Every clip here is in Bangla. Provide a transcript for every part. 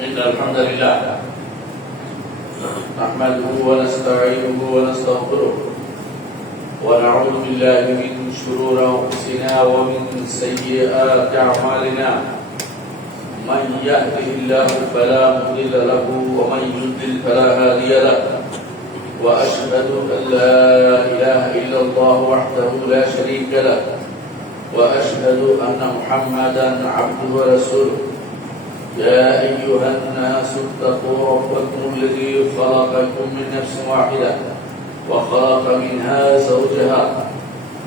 إن الحمد لله نحمده ونستعينه ونستغفره ونعوذ بالله من شرور أنفسنا ومن سيئات أعمالنا من يهده الله فلا مضل له ومن يضلل فلا هادي له وأشهد أن لا إله إلا الله وحده لا شريك له وأشهد أن محمدا عبده ورسوله يا أيها الناس اتقوا ربكم الذي خلقكم من نفس واحدة وخلق منها زوجها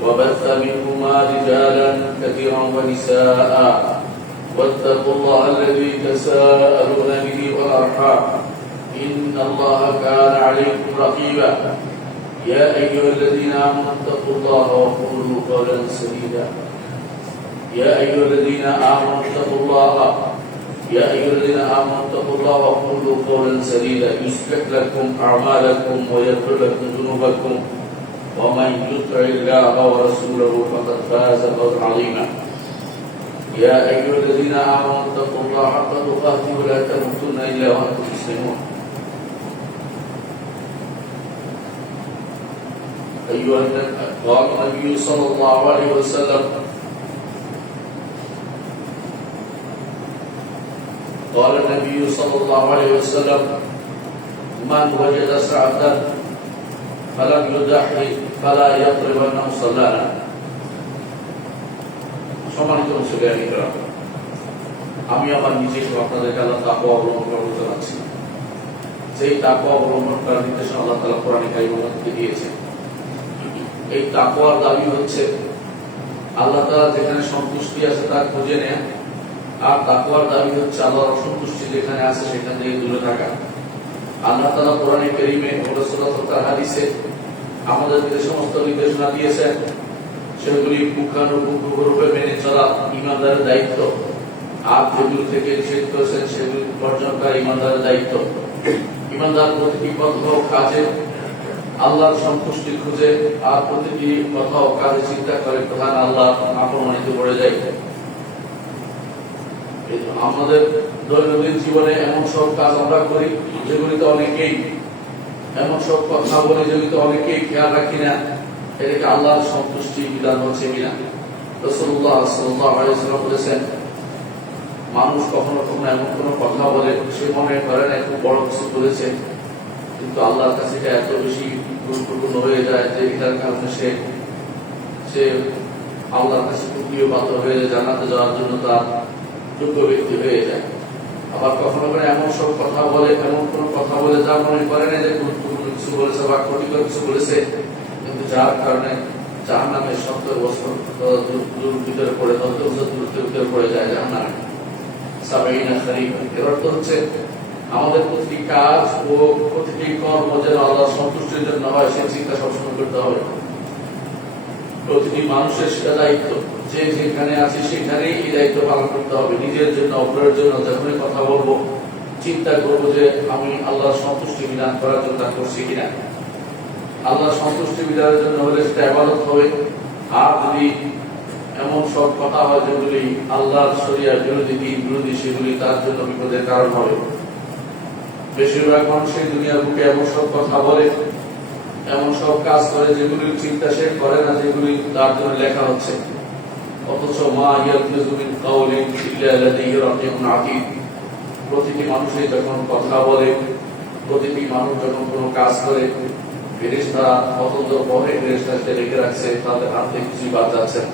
وبث منهما رجالا كثيرا ونساء واتقوا الله الذي تساءلون به والأرحام إن الله كان عليكم رقيبا يا أيها الذين آمنوا اتقوا الله وقولوا قولا سديدا يا أيها الذين آمنوا اتقوا الله وقولوا قولا سديدا يصلح لكم أعمالكم ويغفر لكم ذنوبكم ومن يطع الله ورسوله فقد فاز فوزا عظيما يا أيها الذين آمنوا اتقوا الله حق تقاته ولا تموتن إلا وأنتم مسلمون قال النبي صلى الله عليه وسلم قال النبي صلى الله عليه وسلم من وجد سعة فلم يضحي فلا يضربن مصلانا সম্মানিত মুসলিমরা আমি আমার নিজেকে আপনাদেরকে আল্লাহ তাকওয়া অবলম্বন করতে জানাচ্ছি যে সেই তাকওয়া অবলম্বন করার নির্দেশনা আল্লাহ তাআলা কোরআনে কারিমের মধ্যে দিয়েছেন। এই তাকওয়ার দাবি হচ্ছে আল্লাহ তাআলা যেখানে সন্তুষ্টি আছে তা খুঁজে নেয়া, আর তাকওয়ার দাবি হচ্ছে আল্লাহর অসন্তুষ্টি যেখানে আছে সেখান থেকে দূরে থাকা। আল্লাহ তাআলা কোরআনে কারিমে ও রাসূলুল্লাহ তার হাদিসে আমাদের যে সমস্ত নির্দেশনা দিয়েছেন সেগুলি পুঙ্খানুপুঙ্খরূপে মেনে চলা ঈমানদারের দায়িত্ব, আর যেগুলি থেকে নিষেধ করেছেন সেগুলি বর্জন করা ঈমানদারের দায়িত্ব। ঈমানদার প্রতিটি কথা ও কাজে আল্লাহর সন্তুষ্টি খুঁজে, আর প্রতিটি কথা ও কাজে চিন্তা করে প্রধান আল্লাহ অপমানিত করে যায়। আমাদের দৈনন্দিন জীবনে এমন সব কাজ আমরা করি যেগুলিতে অনেকেই, এমন সব কথা বলে যেগুলিতে অনেকেই খেয়াল রাখি না এটাকে আল্লাহর সন্তুষ্টি বিধান হচ্ছে কিনা। রাসূলুল্লাহ সাল্লাল্লাহু আলাইহি ওয়াসাল্লাম বলেছেন, মানুষ কখনো কখনো এমন কোনো কথা বলে সে মনে করে না খুব বড় কিছু বলেছে, কিন্তু আল্লাহর কাছে এটা এত বেশি গুরুত্বপূর্ণ হয়ে যায় যে এটার কারণে সে আল্লাহর কাছে খুব প্রিয় পাত্র হয়ে যায়, জান্নাতে যাওয়ার জন্য তার যোগ্য ব্যক্তি হয়ে যায়। আবার কখনো কখনো এমন সব কথা বলে, এমন কোন কথা বলে যা মনে করে না যে গুরুত্বপূর্ণ কিছু বলেছে বা ক্ষতিকর কিছু বলেছে, কিন্তু যার কারণে জাহান্নামের 70 বছর ভিতরে পড়ে, 70 বছর দূরত্বের ভিতরে পড়ে যায় জাহান্নামে। সাবাইনা খারিফা, এর অর্থ হচ্ছে আমাদের প্রতিটি কাজ ও প্রতিটি কর্ম যেন আল্লাহর সন্তুষ্টির জন্য হয় সেই চিন্তা সবসময় করতে হবে। প্রতিটি মানুষের সেটা দায়িত্ব, যে যেখানে আছে সেখানেই এই দায়িত্ব পালন করতে হবে। নিজের জন্য অপরের জন্য যখনই কথা বলবো চিন্তা করবো যে আমি আল্লাহর সন্তুষ্টি বিধান করার জন্য করছি কিনা। আল্লাহর সন্তুষ্টি বিধানের জন্য হলে সেটা ইবাদত হবে, আর যদি এমন সব কথা হয় যেগুলি আল্লাহর শরিয়ার বিরোধী, দিন বিরোধী, সেগুলি তার জন্য বিপদের কারণ হবে। বেশিরভাগ মানুষই দুনিয়ার বুকে এমন সব কথা বলে, এমন সব কাজ করে যেগুলির চিন্তা সে করে না, যেগুলি তার জন্য লেখা হচ্ছে। অথচ মা ইয়ালফিযু মিন কাওলিন ইল্লা লাদাইহি রাকিবুন আতীদ, প্রতিটি মানুষই যখন কথা বলে, প্রতিটি মানুষ যখন কোনো কাজ করে, ফেরেশতারা অত্যন্ত বড় ফেরেশতাকে রেখে রাখছে, তাদের হাত থেকে কিছুই বাদ যাচ্ছে না।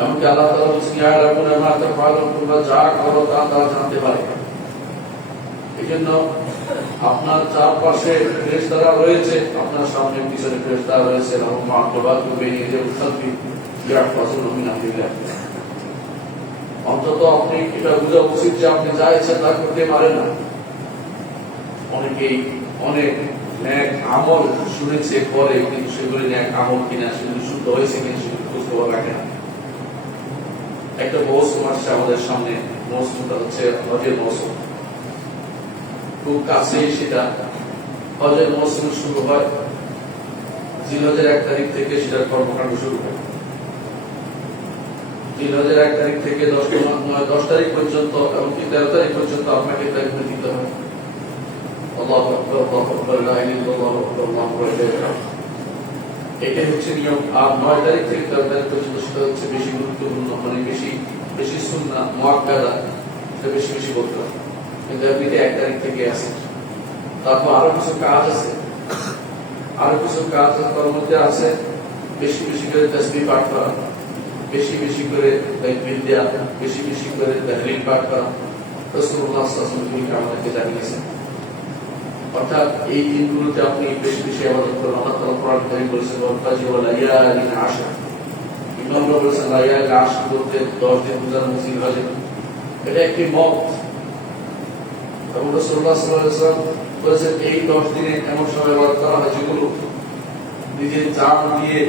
এমনকি আল্লাহ তাআলা বলেছেন, ইয়ালামুনা মা তাফআলুন, তোমরা যা করো তা তারা জানতে পারে। এই জন্য আপনার চারপাশে ফেরেশতারা রয়েছে, আপনার সামনে পিছনে ফেরেশতারা রয়েছে, এবং মা'তুবাতু বাইনা ইয়াদাই খালফি ইয়াহফাযুনা মিন আমরিল্লাহ। অন্তত আপনি এটা বোঝা উচিত যে আপনি যা ইচ্ছা তা করতে পারেন না। অনেকেই অনেক নেক আমল শুনেছে পরে, কিন্তু সেগুলি নেক আমল কিনা, সেগুলি শুদ্ধ হয়েছে কিনা সেগুলি খোঁজ খবর রাখে না। একটা মৌসুম আসছে আমাদের সামনে, মৌসুমটা হচ্ছে হজের মৌসুম। খুব কাছেই সেটা হজের মৌসুম শুরু হয়, জিলহজের 1 তারিখ থেকে সেটার কর্মকাণ্ড শুরু হয়। জিলহজের 1 তারিখ থেকে 10 তারিখ পর্যন্ত, এমনকি 13 তারিখ পর্যন্ত আপনাকে তাকবীর দিতে হবে। আল্লাহু আকবার, আল্লাহু আকবার, লা ইলাহা ইল্লাল্লাহু আল্লাহু আকবার। এটাই হচ্ছে নিয়ম। আর 9 তারিখ থেকে 13 তারিখ পর্যন্ত সেটা হচ্ছে বেশি গুরুত্বপূর্ণ, মানে বেশি সুন্নাহ মুআক্কাদা, সেটা বেশি বেশি বলতে হবে। কিন্তু এমনিতে 1 তারিখ থেকে আছে। তারপর আরো কিছু কাজ আছে, তার মধ্যে আছে বেশি বেশি করে তাসবিহ পাঠ করা, বেশি বেশি করে তাকবীর দেয়া, বেশি বেশি করে তাহলিল পাঠ করা। রাসূলুল্লাহ সাল্লাল্লাহু আলাইহি ওয়াসাল্লাম আমাদেরকে জানিয়েছেন। অর্থাৎ এই দিনগুলোতে আপনি বেশি বেশি ইবাদত করুন। আল্লাহ তাআলা কোরআন কারীমে বলেছেন, ওয়াল ফাজরি ওয়া লায়ালিন আশর। ইমামরা বলেছেন লায়ালিন আশর বলতে 10 দিন বোঝানো জিলহজ। এটা একটি মত। এবং রাসূলুল্লাহ সাল্লাল্লাহু আলাইহি ওয়াসাল্লাম বলেছেন এই 10 দিনে এমন সময় ইবাদত করা হয় যেগুলো নিজের জান দিয়ে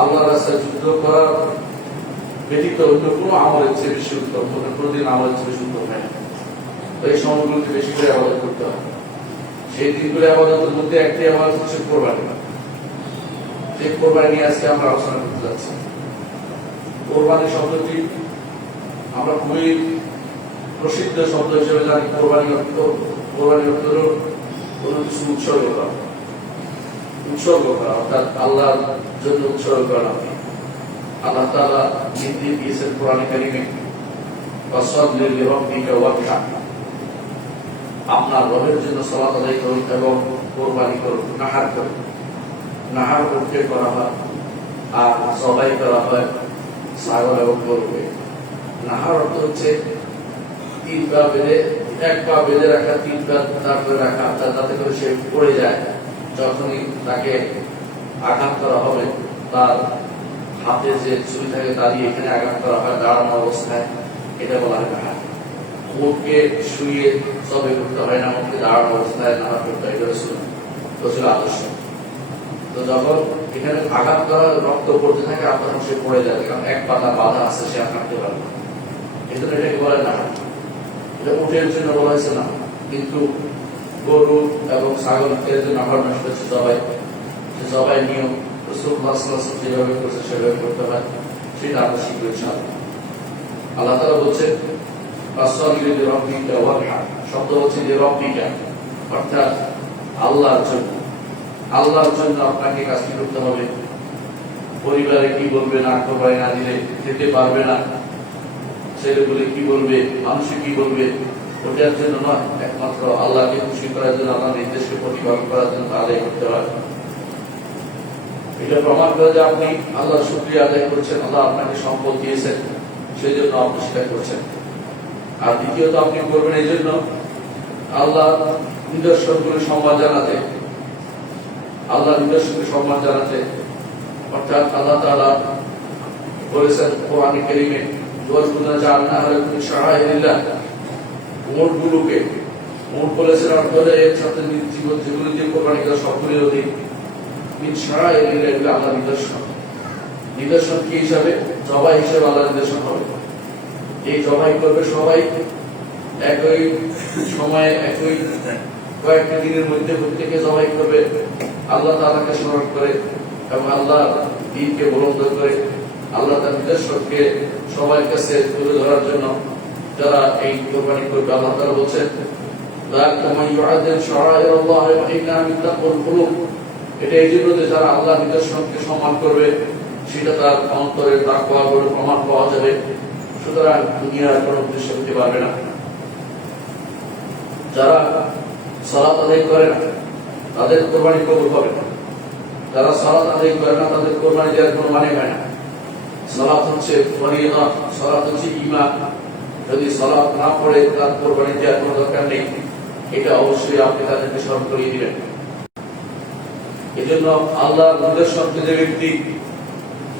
আল্লাহর রাস্তায় যুদ্ধ করা ব্যতীত অন্য কোনো আমলের চেয়ে বেশি উত্তম, কোনোদিন আমলের চেয়ে বেশি উত্তম হয় না। তো এই সময়গুলোতে বেশি করে ইবাদত করতে হবে। সেই দিনগুলো ইবাদতের মধ্যে একটি ইবাদত হচ্ছে কোরবানি। এই কোরবানি নিয়ে আজকে আমরা আলোচনা করতে যাচ্ছি। কোরবানি শব্দটি আমরা খুবই প্রসিদ্ধ শব্দ হিসেবে জানি। কোরবানি অর্থ হল কোনো কিছু উৎসর্গ করা, অর্থাৎ আল্লাহর জন্য উৎসর্গ করা। আল্লাহ তাআলা নির্দেশ দিয়েছেন কোরআনে কারীমে, ফাসাল্লি লিরাব্বিকা ওয়ানহার, আপনার রবের জন্য সালাত আদায় করুন এবং কোরবানি করুন, নাহার করুন। নাহার করতে করা হয়, আর জবাই করা হয় ছাগল এবং গরুকে। নাহার অর্থ হচ্ছে ঈদগাহ বেঁধে এক পা বেঁধে রাখা, তিন পা তারপরে রাখা, যাতে করে সে পড়ে যায়। যখনই তাকে আঘাত করা হবে, তার হাতে যে ছুরি থাকে দাঁড়িয়ে এখানে আঘাত করা হয় দাঁড়ানো অবস্থায়, এটা বলা হয় কাহা। উটকে শুয়ে সবে করতে হয় না, উটকে দাঁড়ানো অবস্থায় নাড়া করতে হয়, এটা রসুল আদর্শ। তো যখন এখানে আঘাত করা, রক্ত পড়তে থাকে, তখন সে পড়ে যাবে, কারণ এক পাতা বাধা আছে, সে আর কাটতে পারবে না। এই জন্য এটাকে বলে না, এটা উটের জন্য বলা হয়েছে না। কিন্তু গরু এবং ছাগল এর জন্য আমার নষ্ট হচ্ছে জবাই। সে জবাই নিয়ম রাসূলুল্লাহ সাল্লাল্লাহু আলাইহি ওয়াসাল্লাম যেভাবে করেছে সেভাবে করতে হয়, সেটা আমরা শিখবো ইনশাআল্লাহ। আল্লাহ তাআলা বলছেন ফাসসাবিরু লিরাব্বিকা ওয়ারহাম, শব্দ হচ্ছে যে রব্বিকা, অর্থাৎ আল্লাহর জন্য। আল্লাহর জন্য আপনাকে কাজটি করতে হবে। পরিবারে কি বলবে, না কোরবানি না দিলে খেতে পারবে না, ছেলেগুলি কি বলবে, মানুষে কি বলবে, ওটার জন্য নয়, একমাত্র আল্লাহকে খুশি করার জন্য, আল্লাহর নির্দেশকে প্রতিপালন করার জন্য আদায় করতে হয়। এটা প্রমাণ করে যে আপনি আল্লাহর শুকরিয়া আদায় করছেন, আল্লাহ আপনাকে সম্পদ দিয়েছেন, সেই জন্য আপনি সেটা করছেন। আর দ্বিতীয়ত আপনি করবেন এই জন্য আল্লাহ নিদর্শনগুলি সম্মান জানাতে, আল্লাহ নিদর্শনকে সম্মান জানাতে। অর্থাৎ আল্লাহ তাআলা বলেছেন কোরআনে কারীমে, ওয়াজকুরনা জাআলনাহা লাকুম শাআইরিল্লাহ, উটগুলোকে, উট বলেছেন অর্থ হলো এর সাথে জীবন যেগুলো দিয়ে কোরবানি করা সবগুলি অধিক মিন শাআইরিল্লাহ, এগুলো আল্লাহর নিদর্শন। নিদর্শন কি হিসাবে? জবাই হিসাবে আল্লাহর নিদর্শন হবে। এই জবাই করবে সবাই একই সময়ে, একই কয়েকটা দিনের মধ্যে প্রত্যেকে জবাই করবে, আল্লাহ তাআলাকে স্মরণ করে এবং আল্লাহ দ্বীনকে বুলন্দ করে, আল্লাহ তার নিদর্শনকে সবার কাছে তুলে ধরার জন্য যারা এই কোরবানি করবে। আল্লাহ তাআলা বলছেন এটা এই জন্য যে যারা আল্লাহ নিদর্শনকে সম্মান করবে, সেটা তার অন্তরের তাকওয়া বলে প্রমাণ পাওয়া যাবে। সুতরাং দুনিয়ার কোনো উদ্দেশ্য হতে পারবে না। যারা সালাত আদায় করে না, তাদের কোরবানি কবুল হবে না। যারা সালাত আদায় করে না, তাদের কোরবানি দেওয়ার কোনো মানে হয় না। সালাত হচ্ছে ফরিয়ত, সালাত হচ্ছে ঈমান। যদি সালাত না পড়ে তার কোরবানি দেওয়ার কোনো দরকার নেই, এটা অবশ্যই আপনি তাদেরকে স্মরণ করিয়ে দিবেন। এই জন্য আল্লাহর নিদর্শনকে যে ব্যক্তি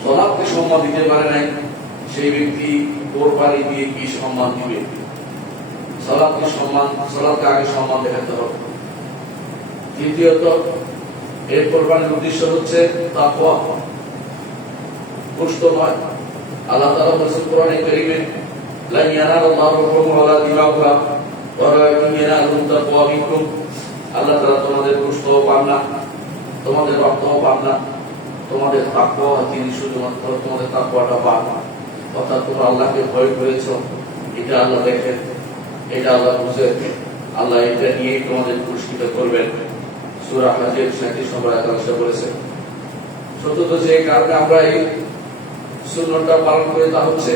সালাতকে সম্মান দিতে পারে নাই, সেই ব্যক্তি কোরবানি দিয়ে কি সম্মান দিবে? সালাতকে সম্মান, সালাতকে আগে সম্মান দেখাতে হবে। দ্বিতীয়ত, এই কোরবানির উদ্দেশ্য হচ্ছে তাকওয়া, পুষ্ট নয়। আল্লাহ তাআলা বলেছেন কোরআনে কারীমে, লা ইয়ানালুল্লাহু রুহুহা ওয়ালা দিমাউহা ওয়ালাকিন ইয়ানালুহু তাকওয়া মিনকুম। আল্লাহ তাআলা তোমাদের পুষ্টও পান না, তোমাদের রক্তও পান না, তোমাদের তাকওয়া, তিনি শুধুমাত্র তোমাদের তাকওয়াটা পান। অর্থাৎ তোমরা আল্লাহকে ভয় করেছো, এটা আল্লাহ দেখেন, এটা আল্লাহ বুঝেন। আল্লাহ এটা নিয়েই তোমাদের পুরস্কৃত করবেন। সূরা হাজের 37 নম্বর আয়াতে বলেছেন। চতুর্থ যে কারণে আমরা এই সুন্নতটা পালন করি তা হচ্ছে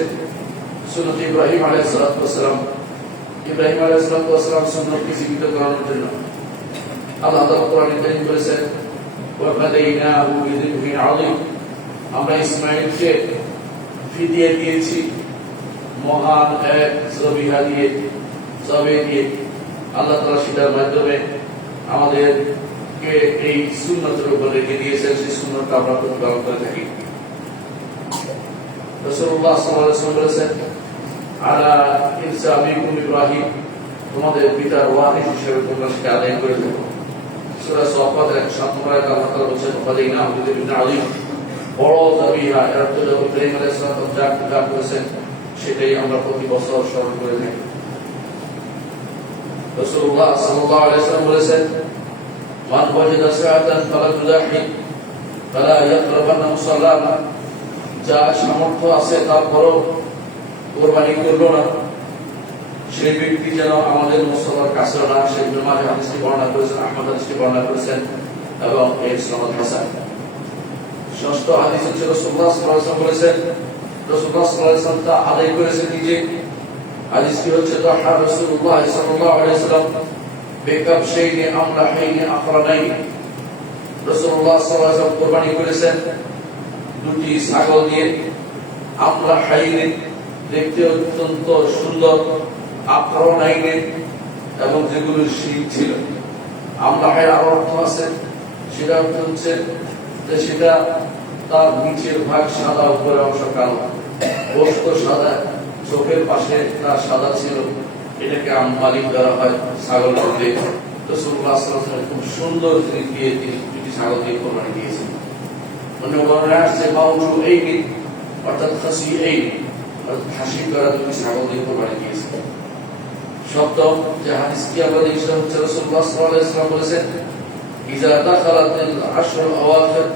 সুন্নত ইব্রাহিম আলাইহিস সালাম। ইব্রাহিম আলাইহিস সালাম সুন্নতকে জীবিত করানোর জন্য আল্লাহ তাআলা কোরআনে কারীম বলেছেন, ওয়া ফাদাইনাহু বিযিবহিন আযীম, আমরা ইসমাঈলকে ফিদিয়া দিয়েছি মহান এক যবিহা দিয়ে, জবে দিয়ে। আল্লাহ তাআলা সেটার মাধ্যমে আমাদেরকে এই সুন্নতের উপর রেখে দিয়েছেন, সেই সুন্নতটা আমরা প্রতিপালন করে থাকি। রাসূলুল্লাহ সাল্লাল্লাহু আলাইহি ওয়াসাল্লাম বলেছেন, আলা ইনসাবিকুম ইব্রাহিম, তোমাদের পিতার ওয়ারিস হিসেবে তোমরা সেটা আদায় করে থাকো। সূরা সাফাতের 7 নম্বর আয়াতে আল্লাহ তাআলা বলেছেন, ফাদাইনাহু বিযিবহিন আযীম, বড় যবিহা। এর অর্থ হলো ইব্রাহিম আলাইহিস সালাম যা করেছেন সেটাই আমরা প্রতি বছর স্মরণ করে থাকি। রাসূলুল্লাহ সাল্লাল্লাহু আলাইহি ওয়াসাল্লাম বলেছেন, মান ওয়াজাদা সাআতান ফালা তুযাহি ফালা ইয়াকরাবান্না মুসাল্লানা, যা সামর্থ্য আছে তারপরও কোরবানি করলো না, সেই ব্যক্তি যেন আমাদের মুসল্লার কাছে না আসে। ইবনে মাজাহ হাদিসটি বর্ণনা করেছেন, আহমদ হাদিসটি বর্ণনা করেছেন এবং এর সনদ হাসান। ষষ্ঠ হাদিস হচ্ছে রাসূলুল্লাহ সাল্লাল্লাহু আলাইহি ওয়াসাল্লাম বলেছেন, রাসূলুল্লাহ সাল্লাল্লাহু আলাইহি ওয়াসাল্লাম তা আদায় করেছেন নিজে। হাদিসটি হচ্ছে দাহা রাসূলুল্লাহ সাল্লাল্লাহু আলাইহি ওয়াসাল্লাম বিকাবশাইনি আমলাহাইনি আকরানাইনি, রাসূলুল্লাহ সাল্লাল্লাহু আলাইহি ওয়াসাল্লাম কুরবানি করেছেন দুটি ছাগল দিয়ে। আমলাহাইনি দেখতে অত্যন্ত সুন্দর, আকরানাইনি এবং যেগুলো শিরক ছিল। আমলাহের আরো অর্থ আছে, সেটা হচ্ছে যে সেটা তার নিচের ভাগ সাদা, উপরের অংশ কালো, গোশত সাদা, চোখের পাশে তার সাদা ছিল, এটাকে আমবালিক করা হয় ছাগল দিয়ে। রাসূলুল্লাহ সাল্লাল্লাহু আলাইহি ওয়াসাল্লাম খুব সুন্দর জিনিস দিয়ে তিনি দুটি ছাগল দিয়ে কোরবানি দিয়েছেন। অন্য বর্ণনায় আসছে মাউজু এইনি, অর্থাৎ খাসি এইনি, অর্থাৎ খাসি করা দুটি ছাগল দিয়ে কোরবানি দিয়েছেন। সপ্তম যে হাদিসটি আমরা দেখছি হচ্ছে রাসূলুল্লাহ সাল্লাল্লাহু আলাইহি ওয়াসাল্লাম বলেছেন, ইজা দাখালাতিল আশরুল আওয়াখির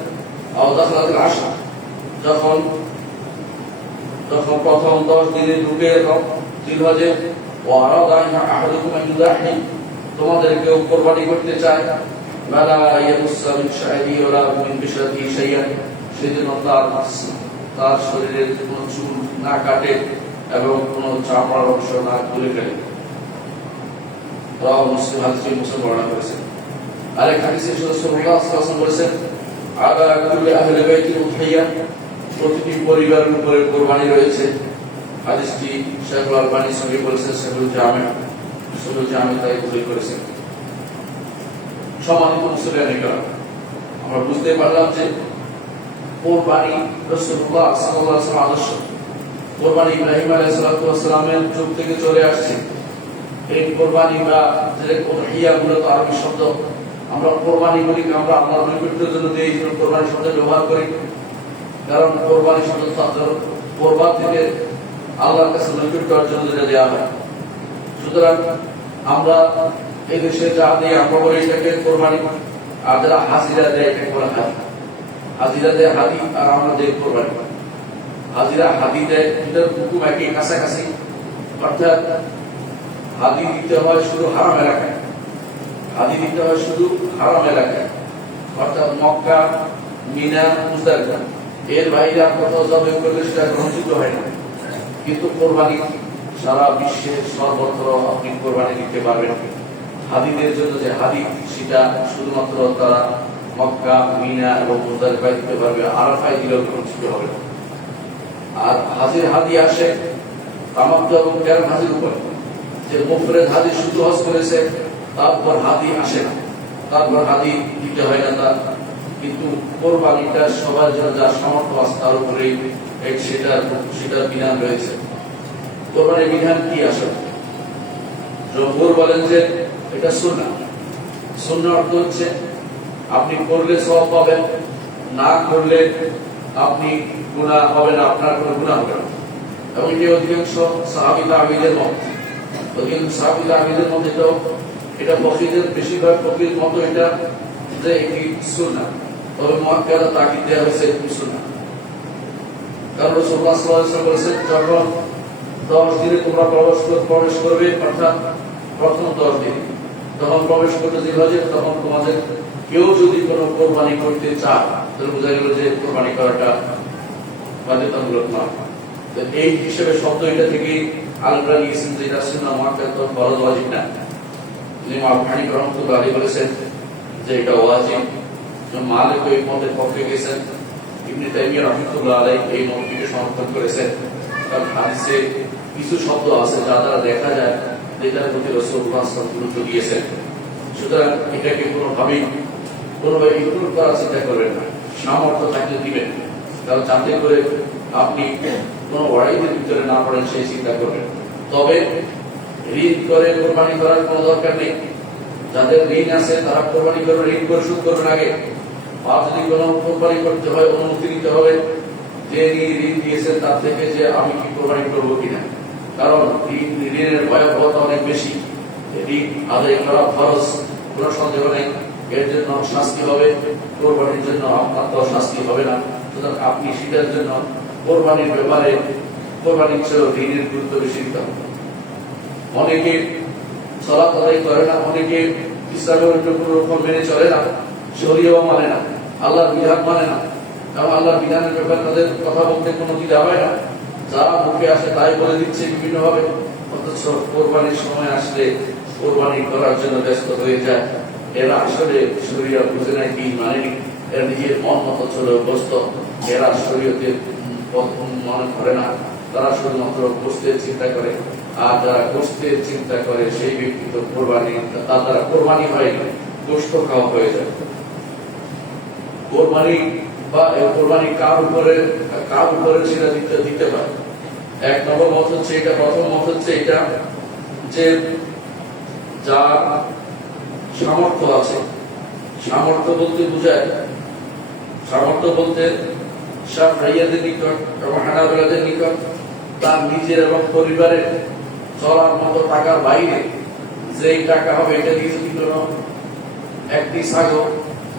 আও দাখালাতিল আশর, যখন প্রথম 10 দিনে ঢুকে জিলহজে, ওয়া আরাদা আহাদুকুম আন ইউযাহি, তোমাদের কেউ কোরবানি করতে চায়, মালা ইয়ামুসা মিন শা'রি ওয়ালা মিন বিশাতি শাইআন, সেজন্য তার শরীরের কোনো চুল না কাটে এবং কোনো চামড়ার অংশ না তুলে ফেলে। রাওয়াহ মুসলিম, হাদিসটি মুসলিম বর্ণনা করেছেন। আরেক হাদিসে রাসূলুল্লাহ সাল্লাল্লাহু আলাইহি ওয়াসাল্লাম বলেছেন, আলা কুল্লি আহলি বাইতি উযহিয়া, প্রতিটি পরিবারের উপরে কোরবানি রয়েছে। হাদিসটি শাইখুল আলবানী সহিহ বলেছেন, শাইখুল জামি তাই উল্লেখ করেছেন। সম্মানিত মুসলিম, আমরা বুঝতে পারলাম যে কোরবানি রাসূলুল্লাহ সাল্লাল্লাহু আলাইহি ওয়াসাল্লাম আদর্শ, কোরবানি ইব্রাহিম আলাইহিস সালামের যুগ থেকে চলে আসছে। এই কোরবানি বা যে উযহিয়া মূলত আরবি শব্দ, আমরা কোরবানি বলি, আমরা আল্লাহর নৈকট্যের জন্য যে কোরবানি শব্দ ব্যবহার করি, কারণ কোরবানি শব্দ কোরবান থেকে আল্লাহর কাছে নৈকট্য অর্জন করে দেওয়া হয়। সুতরাং আমরা এই দেশে যা দিয়ে আমরা বলি এটাকে কোরবানি, আর যারা হাজিরা দেয় এটাকে বলা হয় হাজিরা দেয় হাদি, আর আমরা দেয় কোরবানি। হাজিরা হাদি দেয়, এটার হুকুম একই, কাছাকাছি। অর্থাৎ হাদি দিতে হয় শুধু হারাম এলাকায়, হাদি দিতে হয় শুধু হারাম এলাকায়, অর্থাৎ মক্কা, মিনা, মুজদালিফা, এর বাইরে আর কোথাও জবাই করলে সেটা গ্রহণযোগ্য হয় না। কিন্তু কোরবানি সারা বিশ্বের সর্বত্র আপনি কোরবানি দিতে পারবেন। হাদিদের জন্য যে হাদি, সেটা শুধুমাত্র তারা মক্কা, মিনা এবং মুজদালিফায় দিতে পারবে, আরাফায় দিলেও গ্রহণযোগ্য হবে না। আর হাজির হাদি আসে তামাত্তু এবং কেরাম হাজির উপর, যে মুফরিদ হাজি শুধু হজ করেছে তারপর হাদি আসে না, তারপর হাদি দিতে হয় না তার। কিন্তু কোরবানিটা সবার জন্য যার সামর্থ্য আছে তার উপরেই সেটার বিধান রয়েছে। কোরবানির বিধান কি আসলে? জমহুর বলেন যে এটা সুন্নাহ। সুন্নাহ অর্থ হচ্ছে আপনি করলে সওয়াব পাবেন, না করলে আপনি গুনাহ হবে না, আপনার কোনো গুনাহ হবে না। এবং এটি অধিকাংশ সাহাবী তাবেঈদের মত, এটা ফকিহদের বেশিরভাগ ফকিহের মত এটা যে এটি সুন্নাহ, তবে মুআক্কাদা তাকিদ দেওয়া হয়েছে সুন্নাহ। কারণ রাসূলুল্লাহ সাল্লাল্লাহু আলাইহি ওয়াসাল্লাম বলেছেন, যখন 10 দিনে তোমরা প্রবেশ করবে, অর্থাৎ প্রথম 10 দিন যখন প্রবেশ করতে জিলহজে, তখন তোমাদের কেউ যদি কোনো কোরবানি করতে চায়, তাহলে বোঝা গেল যে কোরবানি করাটা বাধ্যতামূলক নয়। তো এই হিসেবে শব্দ এটা থেকে আলেমরা নিয়েছেন যে এটা সুন্নাহ মুআক্কাদা, ফরজ ওয়াজিব না। ইমাম আবু হানিফা রাহমাতুল্লাহ আলাইহি বলেছেন যে এটা ওয়াজিব। মালিক এই মতের পক্ষে গেছেন, ইবনে তাইমিয়া রাহমাতুল্লাহ আলাইহি এই মতটিকে সমর্থন করেছেন। কারণ হাদিসে কিছু শব্দ আছে যা দ্বারা দেখা যায় যেটার প্রতি রাসূলুল্লাহ সাল্লাল্লাহু আলাইহি ওয়াসাল্লাম গুরুত্ব দিয়েছেন। সুতরাং এটাকে কোনোভাবেই ইগনোর করার চিন্তা করবেন না, সামর্থ্য থাকলে দিবেন। কারণ যাতে করে আপনি কোনো ওয়াইদের ভিতরে না পড়েন সেই চিন্তা করবেন। তবে ঋণ করে কোরবানি করার কোনো দরকার নেই। যাদের ঋণ আছে তারা কোরবানি করে ঋণ পরিশোধ করবেন আগে। আর যদি কোনো কোরবানি করতে হয়, অনুমতি নিতে হবে যে ঋণ দিয়েছেন তার থেকে, যে আমি কি কোরবানি করবো কিনা। কারণ ঋণের ভয়াবহতা অনেক বেশি। ঋণ আদায় করা ফরজ, কোনো সন্দেহ নেই। এর জন্য শাস্তি হবে, কোরবানির জন্য আপনার তো শাস্তি হবে না। সুতরাং আপনি সেটার জন্য কোরবানির ব্যাপারে কোরবানির চেয়ে ঋণের গুরুত্ব বেশি দিতে হবে। অনেকে সালাত আদায় করে না, অনেকে ইসলামের কোনো রকম মেনে চলে না, শরীয়ত মানে না, আল্লাহর বিধান মানে না। কারণ আল্লাহর বিধানের ব্যাপারে তাদের কথা বলতে কোনো দ্বিধা হয় না, যা মুখে আসে তাই বলে দিচ্ছে বিভিন্নভাবে। অথচ কোরবানির সময় আসলে কোরবানি করার জন্য ব্যস্ত হয়ে যায়। এরা আসলে শরীয়ত বুঝে নাই, কি মানে এরা নিজের মন মতো চলে অভ্যস্ত। এরা শরীয়তের মনে করে না, তারা শুধুমাত্র বসতে চিন্তা করে। আর যারা গোশতের চিন্তা করে সেই ব্যক্তি তো কোরবানি, তার দ্বারা কোরবানি হয় গোশত খাওয়া হয়ে যায়। কোরবানি বা কোরবানি কার উপরে সেটা দিতে পারে। এক নম্বর মত হচ্ছে এটা, প্রথম মত হচ্ছে এটা যে যার সামর্থ্য আছে, সামর্থ্য বলতে বোঝায়, সামর্থ্য বলতে শাফিঈদের নিকট এবং হানাফিদের নিকট তার নিজের এবং পরিবারের চলার মতো টাকার বাইরে যেই টাকা হবে এটা দিয়ে যদি কোনো একটি ছাগল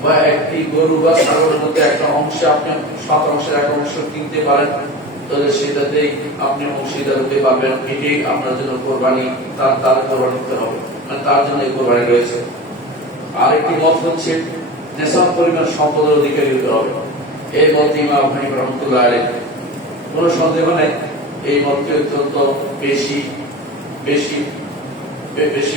বা একটি গরু বা ছাগলের মধ্যে একটা অংশ আপনি 7 এক অংশ কিনতে পারেন, তাহলে সেটাতেই আপনি অংশীদার হতে পারবেন। এটাই আপনার জন্য কোরবানি, তার কোরবানি দিতে হবে, মানে তার জন্য এই কোরবানি রয়েছে। আরেকটি মত হচ্ছে নেশাব পরিমাণ সম্পদের অধিকারী হতে হবে। এই মত ইমাম হানিফা রাহমাতুল্লাহ আলাইহি, কোনো সন্দেহ নেই এই মতটি অত্যন্ত বেশি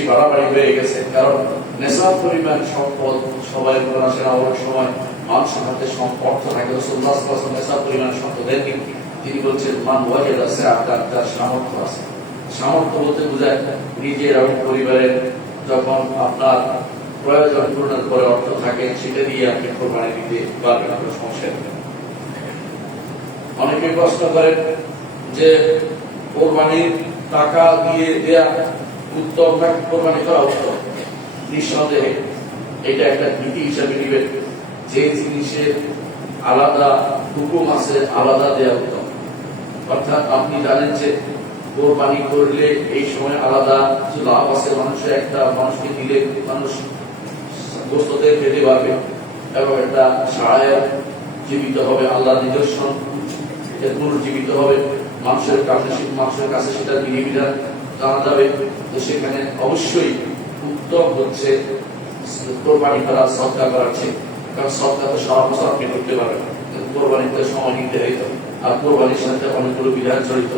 বাড়াবাড়ি হয়ে গেছে। কারণ নেশাব পরিমাণ সম্পদ সবাই আসে না, অনেক সময় মানুষের হাতে অর্থ থাকে, রাসূলুল্লাহ সাল্লাল্লাহু আলাইহি ওয়াসাল্লাম নেশাব পরিমাণ সম্পদ দেননি। তিনি বলছেন মান ওয়াজাদা সাআতান, তার সামর্থ্য আছে। সামর্থ্য বলতে বোঝায় নিজের এবং পরিবারের যখন আপনার প্রয়োজন পূরণের পরে অর্থ থাকে সেটা দিয়ে আপনি কোরবানি দিতে পারবেন, আপনার সমস্যা নেই। অনেকে প্রশ্ন করেন যে কোরবানির টাকা দিয়ে দেয়া উত্তম নাকি কোরবানি করা উত্তম? নিঃসন্দেহে এটা একটা নীতি হিসাবে নিবেন, যে জিনিসের আলাদা হুকুম আছে আলাদা দেয়া উত্তম। অর্থাৎ আপনি জানেন যে কোরবানি করলে এই সময় আলাদা কিছু লাভ আছে, মানুষকে দিলে মানুষ গোশতে খেতে পারবে এবং একটা সারায় জীবিত হবে, আল্লাহ নিদর্শন পুনর্জীবিত হবে, মানুষের কাছে সেটা বিধিবিধান জানা যাবে। তো সেখানে অবশ্যই উত্তম হচ্ছে কোরবানি করা সদকা করার চেয়ে, কারণ সদকা তো সারা বছর আপনি করতে পারবেন, কোরবানিতে সময় নিতে হইতো। আর কোরবানির সাথে অনেকগুলো বিধান জড়িত,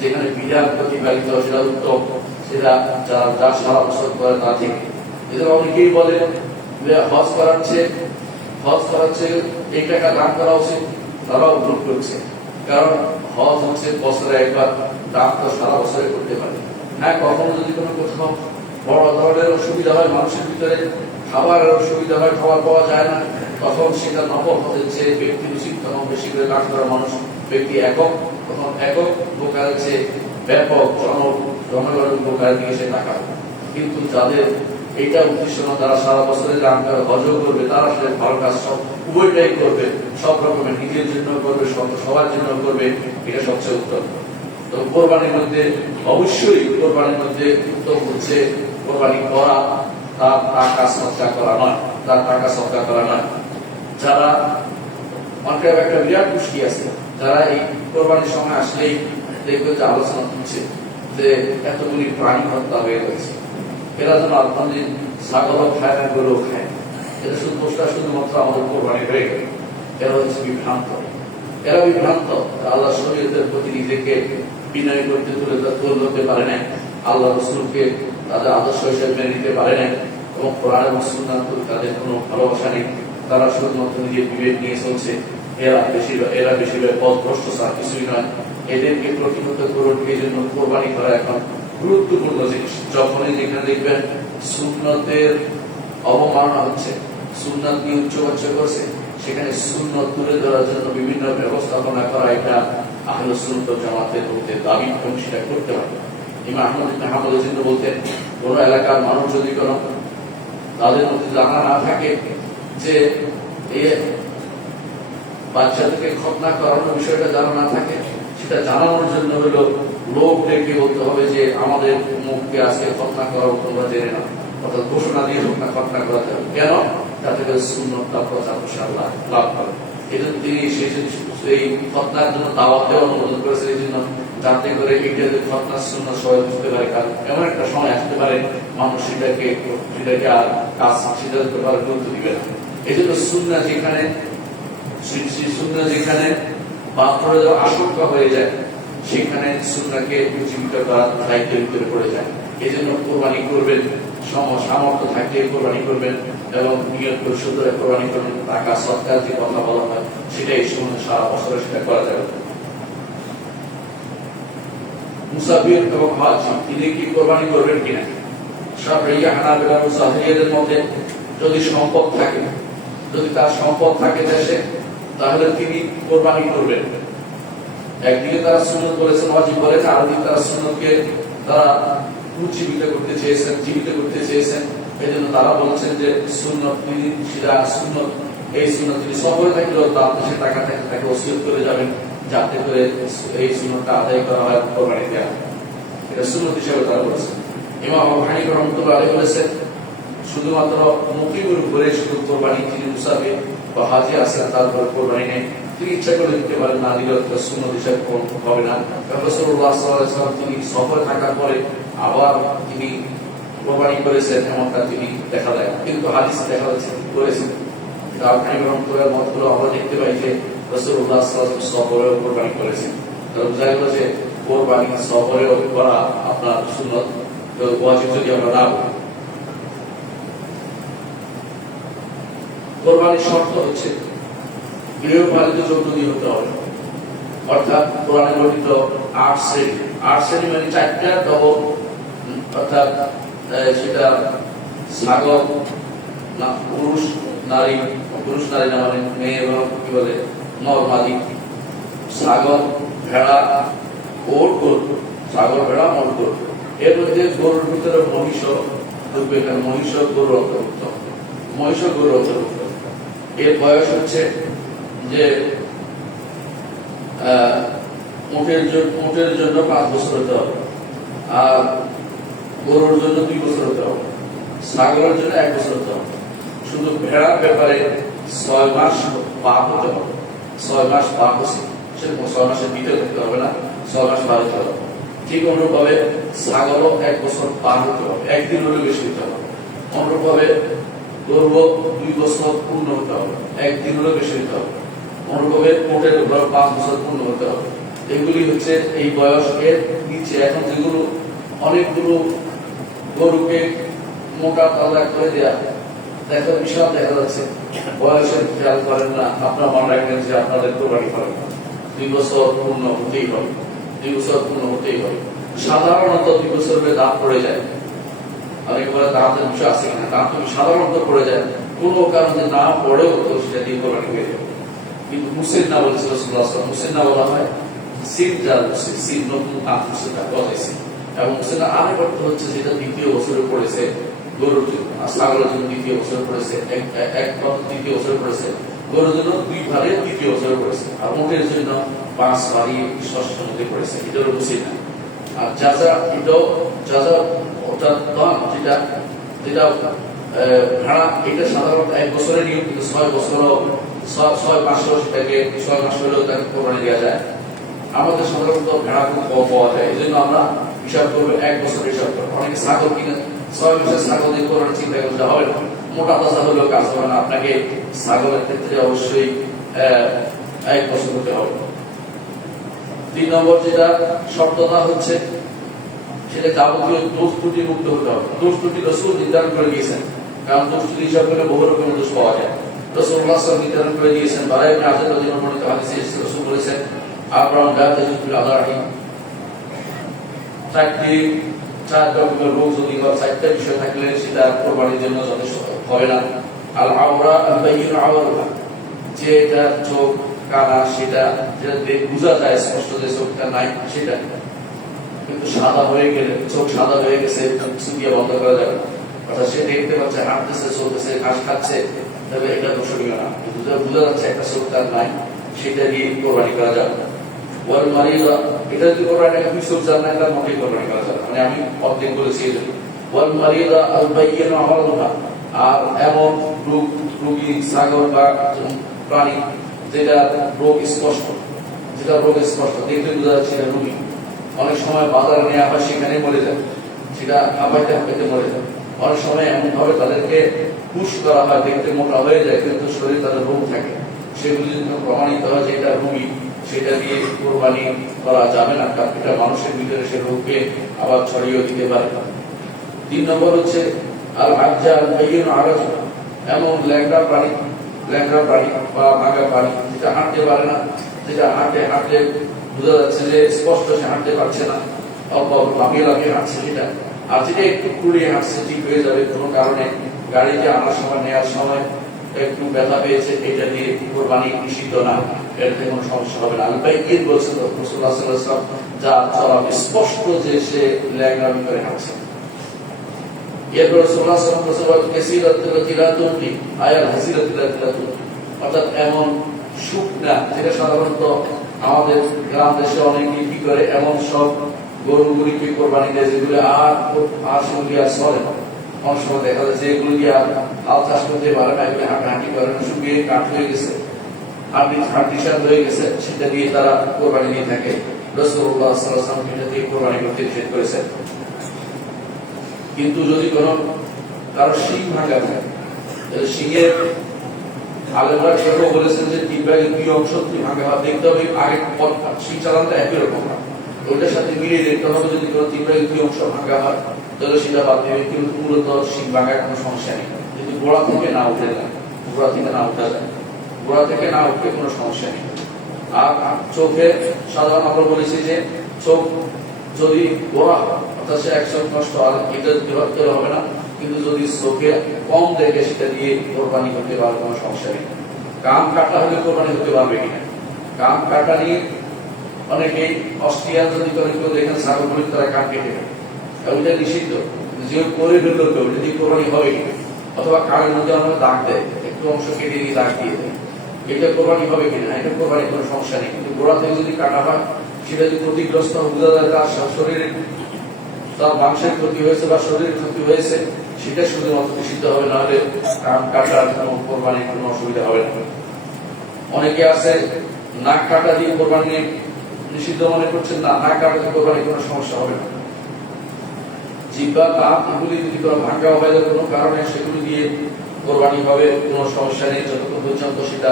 যেখানে বিধান প্রতিপালিত সেটা উত্তম, সেটা যারা সারা বছর করে তা থেকে। এদের অনেকেই বলে হজ করাচ্ছে এই টাকা দান করা উচিত, তারাও ভুল করছে। কারণ হজ হচ্ছে বছরে একবার, দান তো সারা বছরে করতে পারে। হ্যাঁ, কখনো যদি কোনো কোথাও বড় ধরনের অসুবিধা হয়, মানুষের ভিতরে খাবারের অসুবিধা হয়, খাবার পাওয়া যায় না, তখন সেটা নফল হচ্ছে ব্যক্তি উচিত, তখন বেশি করে দান করা। মানুষ ব্যক্তি একক, তখন একক উপকার হচ্ছে ব্যাপক জনগণের উপকারের দিকে সে টাকা। কিন্তু যাদের এইটা উদ্দেশ্য না, তারা সারা বছরে দান করে হজও করবে, তারা আসলে ভালো কাজ সব উভয়টাই করবে, সব রকমের নিজের জন্য করবে, সবার জন্য করবে, এটা সবচেয়ে উত্তম। তো কোরবানির মধ্যে অবশ্যই উত্তম হচ্ছে কোরবানি করা, তার টাকা সদকা করা নয়। যারা অনেকের একটা বিরাট মুশকিল আছে, যারা এই কোরবানির সময় আসলেই দেখবে যে আলোচনা হচ্ছে যে এতগুলি প্রাণী হত্যা হয়ে গেছে, এরা যেন আপনাদের ছাগলও খায় না, গরুও খায়, এটা শুধুমাত্র আমাদের কোরবানি হয়ে গেল। এরা হচ্ছে বিভ্রান্ত, আল্লাহ শরীয়তের প্রতি নিজেকে বিনয় করতে তুলতে পারে না, আল্লাহ রসুলকে তাদের আদর্শ হিসেবে মেনে নিতে পারে না, এবং কোরআন এবং সুন্নাহর প্রতি তাদের কোনো ভালোবাসা নেই। তারা শুধুমাত্র নিজের বিবেক নিয়ে চলছে। এরা বেশিরভাগ পথভ্রষ্ট ছাড়া কিছুই নয়। এদেরকে প্রতিহত করুন। এই জন্য কোরবানি করা এখন গুরুত্বপূর্ণ জিনিস। যখনই যেখানে দেখবেন সুন্নতের অবমাননা হচ্ছে, সুন্নাত নিয়ে উচ্চবাচ্য করছে, সেখানে সুন্নত তুলে ধরার জন্য বিভিন্ন ব্যবস্থাপনা করা, এটা আহলে সুন্নাত ওয়াল জামাতের মধ্যে দাবি, এবং সেটা করতে হবে। ইমাম আহমদ ইবনে হাম্বল বলতেন, কোন এলাকার মানুষ যদি কোনো তাদের মধ্যে জানা না থাকে যে বাচ্চাদেরকে খতনা করানোর বিষয়টা জানা না থাকে, সেটা জানানোর জন্য হলো লোক ডেকে বলতে হবে যে আমাদের মুখকে আজকে খতনা করা তোমরা জেনে না, অর্থাৎ ঘোষণা দিয়ে খতনা করাতে হবে। কেন? তাতে সুন্নতটা প্রচার প্রসার লাভ করে। এই জন্য তিনি সেই খতনার জন্য দাওয়াতে অনুমোদন করেছেন, এই জন্য যাতে করে এটা খতনার সুন্নাত সবাই বুঝতে পারে। কারণ এমন একটা সময় আসতে পারে মানুষ সেটাকে আর কাজ সেটার ব্যাপারে গুরুত্ব দিবে না। এই জন্য সুন্নাত যেখানে বাস্তবে আশঙ্কা হয়ে যায়, সেখানে সুন্নাহকে উজ্জীবিত করার দায়িত্বের ভিতরে পড়ে যায়। এই জন্য কোরবানি করবেন, সামর্থ্য থাকলে কোরবানি করবেন, এবং নিয়ত করে শুধরে কোরবানি করবেন। টাকা সদকার যে কথা বলা হয়, সেটা এই সময় সারা বছরে সেটা করা যাবে। মুসাফির এবং হাজি তিনি কি কোরবানি করবেন কিনা। শাফিঈ হানাফিরা মুসাফিরদের মধ্যে যদি সম্পদ থাকে, যদি তার সম্পদ থাকে দেশে, তাহলে তিনি কোরবানি করবেন। একদিকে তারা সুন্নত বলেছেন, ওয়াজিব বলেন, আর একদিকে তারা সুন্নতকে তারা উজ্জীবিত করতে চেয়েছেন, জীবিত করতে চেয়েছেন। এই জন্য তারা বলছেন যে সুন্নত তিনি সেটা সুন্নত, এই সুন্নত তিনি সফরে থাকলেও তার দেশে টাকা থাকে তাকে ওসিয়ত করে যাবেন, যাতে করে এই সুন্নতটা আদায় করা হয়, কোরবানি দেওয়া। এটা সুন্নত হিসেবে তারা বলেছেন। ইমাম আবু হানিফা রাহমাতুল্লাহ আলাইহি বলেছেন শুধুমাত্র মুকিমের উপরে শুধু কোরবানি, যিনি মুসাফির বা হাজি আছেন তার উপরে কোরবানি নেই, তিনি ইচ্ছা করে দিতে পারেন, না দিলে সুন্নত হিসেবে হবে না। রাসূলুল্লাহ সাল্লাল্লাহু আলাইহি ওয়াসাল্লাম তিনি সফরে থাকার পরে আবার তিনি কোরবানি করেছেন, এমনটা তিনি দেখা যায়, কিন্তু হাদিস দেখা যাচ্ছে করেছেন। আবু হানিফা রাহমাতুল্লাহর মতগুলো আমরা দেখতে পাই যে রাসূলুল্লাহ সাল্লাল্লাহু আলাইহি ওয়াসাল্লাম সফরেও কোরবানি করেছেন। কারণ বোঝা গেল যে কোরবানি সফরেও করা আপনার সুন্নত, ওয়াজিব যদি আমরা না বলি। কোরবানির শর্ত হচ্ছে গৃহপালিত জন্তু দিয়ে হতে হবে, অর্থাৎ কোরআনে বর্ণিত 8 শ্রেণী, 8 শ্রেণী মানে 4টা ডবল, অর্থাৎ সেটা ছাগল না পুরুষ নারী, পুরুষ নারী না মানে মেয়ে এবং কি বলে নরমালি, ছাগল ভেড়া ওট গরু, ছাগল ভেড়া মোট গরু। এর মধ্যে গরুর ভিতরে মহিষ ঢুকবে, কারণ মহিষ গরু অন্তর্ভুক্ত, মহিষ গরু অন্তর্ভুক্ত। এর বয়স হচ্ছে যে উটের জন্য 5 বছর হতে হবে, আর গরুর জন্য 2 বছর হতে হবে, ছাগলের জন্য 1 বছর হতে হবে। শুধু ভেড়ার ব্যাপারে 6 মাস পার হতে হবে, 6 মাস পার হচ্ছে, সেরকম 6 মাসের ভিতরে থাকতে হবে না, 6 মাস পার হতে হবে। ঠিক অনুরূপভাবে ছাগলও 1 বছর পার হতে হবে, একদিন হলে বেশি হতে হবে। অনুরূপভাবে গরু 2 বছর পূর্ণ হতে হবে, একদিন হলে বেশি হতে হবে। অনুরূপভাবে উটের 5 বছর পূর্ণ হতে হবে। এগুলি হচ্ছে এই বয়স। এর নিচে এখন যেগুলো অনেকগুলো গরুকে মোটা তাজা করে দেওয়া, দেখা বিশাল দেখা যাচ্ছে, বয়সের খেয়াল করেন না, আপনার মনে রাখবেন যে আপনাদের কোরবানি করেন 2 বছর পূর্ণ হতেই হবে, 2 বছর পূর্ণ হতেই হবে। সাধারণত 2 বছরের দাঁত পড়ে যায়, অনেকে বলে দাঁতের বিষয় আছে কিনা, দাঁত সাধারণত পড়ে যায়, কোনো কারণে না পড়েও তো সেটা দিয়ে কোরবানি হয়ে যাবে। কিন্তু মুসিন্না বলেছিল রাসূলুল্লাহ সাল্লাল্লাহু আলাইহি ওয়াসাল্লাম, মুসিন্না বলা হয় সিন যার সিন নতুন দাঁত মুসিন্না গজাইছে, এবং মুসিন্না আরেক অর্থ হচ্ছে যেটা 2য় বছরে পড়েছে গরুর জন্য, আর ছাগলের জন্য 2য় বছরে পড়েছে, এক 2য় বছরে পড়েছে, গরুর জন্য 2 ভারে 2য় বছরে পড়েছে, আর উটের জন্য 5 ভারে 6ষ্ঠ মধ্যে পড়েছে। এটা হলো মুসিন্না। আর জাযা, এটাও জাযা অর্থাৎ দাম, যেটা যেটা ভাড়া, এটা সাধারণত 1 বছরের নিয়ম, কিন্তু 6 বছরও 6 মাসও সেটাকে 6 মাস হলেও তাকে কোরবানি দেওয়া যায়। আমাদের সাধারণত ভেড়া খুব কম পাওয়া যায়, এই জন্য আমরা হিসাব করবো 1 বছর হিসাব করবো। অনেকে ছাগল কিনে 6 মাসের ছাগল দিয়ে কোরবানি চিন্তা করতে হবে না, মোটা তাজা হলেও কাজ হবে না, আপনাকে ছাগলের ক্ষেত্রে অবশ্যই 1 বছর হতে হবে। 3 নম্বর যেটা শর্তটা হচ্ছে সেটা যাবতীয় দোষ ত্রুটি মুক্ত হতে হবে। দোষ ত্রুটি রাসূল নির্ধারণ করে দিয়েছেন, কারণ দোষ ত্রুটি হিসাব করলে বহু রকমের দোষ পাওয়া যায়। রাসূলুল্লাহ সাল্লাল্লাহু আলাইহি ওয়াসাল্লাম নির্ধারণ করে দিয়েছেন, বারা ইবনে আযিব রাদিয়াল্লাহু আনহু হাদিসে রাসূল বলেছেন, আবরাম লা তাজুল আদাহি, 4 রকমের রোগ যদি বা 4টা বিষয় থাকলে সেটা কোরবানির জন্য যথেষ্ট হবে না। আল আওরা আল বাইয়িন আওরা, যে এটা চোখ কানা, সেটা যেটা বোঝা যায় স্পষ্ট যে চোখটা নাই, সেটা কিন্তু সাদা হয়ে গেলে, চোখ সাদা হয়ে গেছে, চুকিয়ে বন্ধ করা যাবে না, অর্থাৎ সে দেখতে পাচ্ছে, হাঁটতেছে, চলতেছে, ঘাস খাচ্ছে, তবে এটা দোষণীয় না। কিন্তু বোঝা যাচ্ছে একটা চোখ তার নাই, সেটা দিয়ে কোরবানি করা যাবে না। ওয়াল মারিদা, এটা যদি কোরবানি 2 চোখ যান না, এটা মোটেই কোরবানি করা যাবে, মানে আমি অর্ধেক বলেছি এই জন্য। ওয়াল মারিদা আল বাইয়িন আমালুহা, আর এমন রোগী ছাগল বা প্রাণী যেটা রোগ স্পষ্ট, যেটা রোগ স্পষ্ট দেখতে বোঝা যাচ্ছে এটা রোগী। অনেক সময় বাজারে নেওয়া হয়, সেখানে মরে যায়, সেটা হাঁপাইতে হাঁপাইতে মরে যায়। অনেক সময় এমন ভাবে তাদেরকে পুশ করা হয়, দেখতে মোটা হয়ে যায়, কিন্তু শরীরে তাদের রোগ থাকে, সেগুলি যদি প্রমাণিত হয় যে এটা রোগী, সেটা দিয়ে কোরবানি করা যাবে না, কারণ এটা মানুষের ভিতরে সে রোগকে আবার ছড়িয়ে দিতে পারে। 3 নম্বর হচ্ছে আল আজ্জা আল বাইয়িন আরাজ, এমন ল্যাংড়া প্রাণী বা ভাঙা প্রাণী যেটা হাঁটতে পারে না, যেটা হাঁটলে বোঝা যাচ্ছে যে স্পষ্ট সে হাঁটতে পারছে না, অল্প লাফিয়ে লাফিয়ে হাঁটছে সেটা, আর যেটা একটু খুঁড়িয়ে হাঁটছে ঠিক হয়ে যাবে, কোনো কারণে গাড়িতে আনার সময় নেওয়ার সময় একটু ব্যথা পেয়েছে, এটা দিয়ে কোরবানি নিষিদ্ধ না, এটাতে কোনো সমস্যা হবে না। আমি ভাই ঈদ বলছেন রাসূলুল্লাহ সাল্লাল্লাহু আলাইহি ওয়াসাল্লাম, যা চলা স্পষ্ট যে সে ল্যাংড়ামি করে হাঁটছে। এরপর রাসূলুল্লাহ সাল্লাল্লাহু আলাইহি ওয়াসাল্লাম কাসীরাতুল তিলাতুতি আয়াল হাসিরাতুল তিলাতুতি, অর্থাৎ এমন সুখ না যেটা সাধারণত আমাদের গ্রাম দেশে অনেকে কি করে, এমন সব গরুগুলিকে কোরবানি দেয় যেগুলো আর সেগুলি আর চলে না। অনেক সময় দেখা যায় যে এগুলো দিয়ে আর হাল চাষ করতে পারে না, এগুলো হাঁটাহাঁটি করে না, শুকিয়ে কাঠ হয়ে গেছে, হাড্ডি সাদ হয়ে গেছে, সেটা দিয়ে তারা কোরবানি দিয়ে থাকে। রাসূলুল্লাহ সাল্লাল্লাহু আলাইহি ওয়াসাল্লাম এটা দিয়ে কোরবানি করতে নিষেধ করেছেন। কিন্তু যদি কোনো কারো শিং ভাঙা থাকে, শিংয়ের আলেমরা সেটাও বলেছেন যে 3/2 অংশ ভাঙা হাত দেখতে হবে, আগে শিং চালানটা একই রকম না, ওইটার সাথে মিলিয়ে দেখতে হবে। যদি কোনো 3/2 অংশ ভাঙা হয় তাহলে সেটা বাদ দেবে, কিন্তু মূলত শিং ভাঙার কোনো সমস্যা নেই। কিন্তু গোড়া থেকে না উঠে যায়, গোড়া থেকে না উঠা যায়, গোড়া থেকে না উঠলে কোনো সমস্যা নেই। আর চোখে সাধারণ আমরা বলেছি যে চোখ যদি গোড়া অর্থাৎ সে 100 নষ্ট আর এটা বিরক্ত হবে না, কিন্তু যদি চোখে কম দেখে সেটা দিয়ে কোরবানি করতে পারবে, কোনো সমস্যা নেই। কান কাটা হলে কোরবানি হতে পারবে কিনা, কান কাটা নিয়ে অনেকেই অস্ট্রিয়ান যদি কেউ দেখেন ছাগল বলি তারা কান কেটে দেয়, ওইটা নিষিদ্ধ। যে করে ফেললো কেউ ওইটা দিয়ে কোরবানি হবে কিনা, অথবা কানের মধ্যে আমরা দাগ দেয়, একটু অংশ কেটে দিয়ে দাগ দিয়ে দেয়, এটা কোরবানি হবে কিনা, এটা কোরবানি কোনো সমস্যা নেই। কিন্তু গোড়া থেকে যদি কাটা হয়, সেটা যদি ক্ষতিগ্রস্ত বোঝা যায় তার শরীরে তার মাংসের ক্ষতি হয়েছে বা শরীরের ক্ষতি হয়েছে, সেটা শুধুমাত্র নিষিদ্ধ হবে, নাহলে কান কাটার কোনো কোরবানির কোনো অসুবিধা হবে না। অনেকে আছে নাক কাটা দিয়ে কোরবানি নিষিদ্ধ মনে করছেন, না, নাক কাটা দিয়ে কোরবানি কোনো সমস্যা হবে না। জিহ্বা, দাঁত এগুলি যদি কোনো ভাঙা হয়ে যায় কোনো কারণে, সেগুলি দিয়ে কোরবানি হবে, কোনো সমস্যা নেই, যতক্ষণ পর্যন্ত সেটা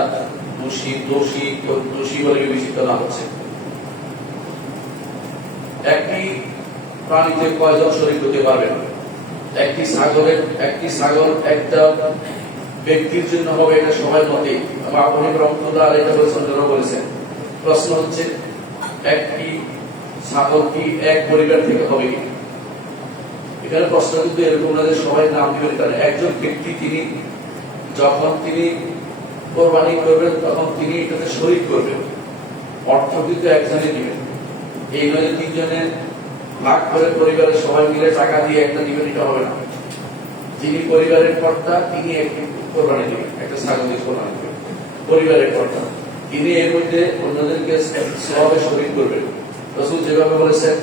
দোষী বলে বিবেচিত না হচ্ছে। একটি প্রাণীতে কয়জন শরীক হতে পারবে? একটি ছাগল একটা ব্যক্তির জন্য হবে, এটা সবাই মতে, আবু হানিফা রাহমাতুল্লাহ আলাইহি বলেছেন। প্রশ্ন হচ্ছে একটি ছাগল কি এক পরিবার থেকে হবে কি? এখানে প্রশ্ন কিন্তু এরকম না যে সবাই নাম দিবেন, কারণ একজন ব্যক্তি যখন তিনি কোরবানি করবেন তখন তিনি এটাতে শরীক করবেন, অর্থ কিন্তু একজনে দিবেন। এই নয় যে 3 জনে ভাগ করে পরিবারের সবাই মিলে টাকা দিয়ে একটা দিবেন, এটা হবে না। যিনি পরিবারের কর্তা তিনি একটি কোরবানি দিবেন, একটা ছাগল দিয়ে কোরবানি দিবেন, পরিবারের কর্তা তিনি এর মধ্যে অন্যদেরকে সওয়াবে শরীক করবেন। রাসূল যেভাবে বলেছেন,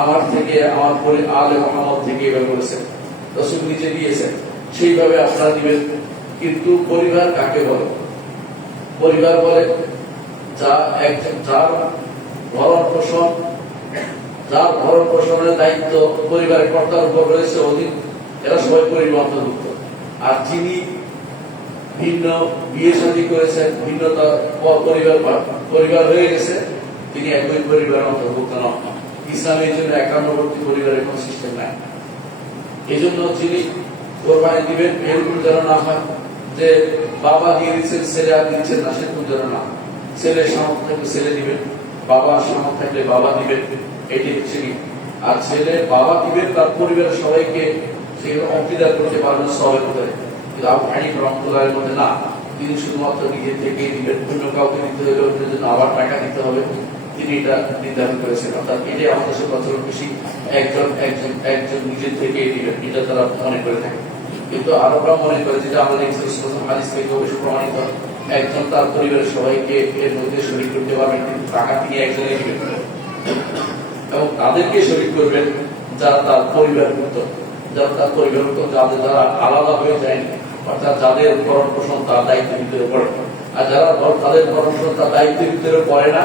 আমার থেকে আমার আলে মুহাম্মদ থেকে এভাবে বলেছেন, রাসূল নিজে দিয়েছেন, সেইভাবে আপনারা দিবেন। কিন্তু পরিবার কাকে বলে? পরিবার বলে যার ভরণ পোষণের দায়িত্ব পরিবারের কর্তার উপর রয়েছে অধীন, এরা সবাই পরিবার অন্তর্ভুক্ত। আর যিনি ভিন্ন বিয়ে শাদী করেছেন, ভিন্ন পরিবার হয়ে গেছে, তিনি একই পরিবার অন্তর্ভুক্ত নন। ইসলামের জন্য একান্নবর্তী পরিবারের কোন সিস্টেম নাই। এই জন্য যিনি কোরবানি দিবেন এরকম যেন না হয় যে বাবা দিয়ে দিচ্ছেন ছেলে আর দিচ্ছেন না, সেরকম যেন না। ছেলের সামর্থ্য থাকলে ছেলে দিবেন, বাবার সামর্থ্য থাকলে বাবা দিবেন, এটি হচ্ছে কি। আর ছেলে বাবা দিবেন, তার পরিবারের সবাইকে অংশীদার করতে পারবেন সবের মধ্যে। কিন্তু আবু হানিফা রাহমাতুল্লাহর মধ্যে না, তিনি শুধুমাত্র নিজে থেকে দিবেন, অন্য কাউকে দিতে হলে ওদের জন্য আবার টাকা দিতে হবে, তিনি এটা নির্ধারণ করেছেন। অর্থাৎ এটাই আমাদের দেশে প্রচলন বেশি, একজন নিজের থেকে দিবেন, এটা তারা মনে করে থাকে। কিন্তু আরবরা মনে করে, যেটা আমাদের হাদিস থেকে অবশ্য প্রমাণিত, একজন তার পরিবারের সবাইকে এর মধ্যে শরীক করতে পারবেন, কিন্তু টাকা তিনি একজনে দিবেন এবং তাদেরকে শরীক করবেন যারা তার পরিবারভুক্ত, যাদের দ্বারা আলাদা হয়ে যায়নি, অর্থাৎ যাদের ভরণ পোষণ তার দায়িত্বের ভিতরে পড়ে। আর যারা তাদের ভরণ পোষণ তার দায়িত্বের ভিতরে পড়ে না,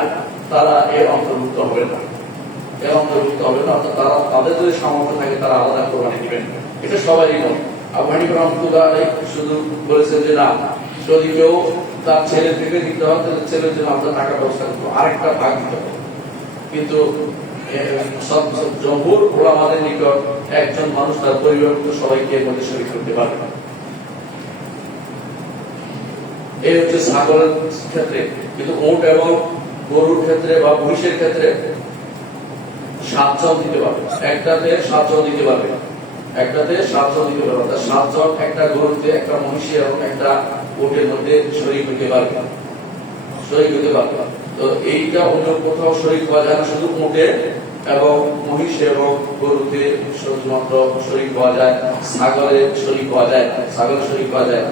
তারা এর অন্তর্ভুক্ত হবে না, অর্থাৎ তাদের যদি সামর্থ্য থাকে তারা আলাদা কোরবানি দিবেন। এটা সবারই মত। আবু হানিফা রাহমাতুল্লাহ আলাইহি শুধু বলেছেন যে না, যদি কেউ তার ছেলে থেকে দিতে হয় তাহলে ছেলের জন্য আমরা টাকা ব্যবস্থা করবো, আরেকটা ভাগ দিতে হবে। কিন্তু জমহুর উলামাদের নিকট একজন মানুষ তার পরিবারভুক্ত সবাইকে এর মধ্যে শরীক করতে পারবে না। এই হচ্ছে ছাগলের ক্ষেত্রে। কিন্তু উট এবং গরুর ক্ষেত্রে বা মহিষের ক্ষেত্রে 7 জন দিতে পারবে, একটাতে 7 জন দিতে পারবে, একটাতে 7 জন দিতে পারবে। অর্থাৎ 7 জন একটা গরুতে, একটা মহিষী এবং একটা উটের মধ্যে শরীক হতে পারবে, শরীক হতে পারবে। তো এইটা অন্য কোথাও শরীক পাওয়া যায় না, শুধু উটে এবং মহিষ এবং গরুতে শুধুমাত্র শরীক পাওয়া যায়, ছাগলে শরীক পাওয়া যায়, ছাগলের শরীক পাওয়া যায়।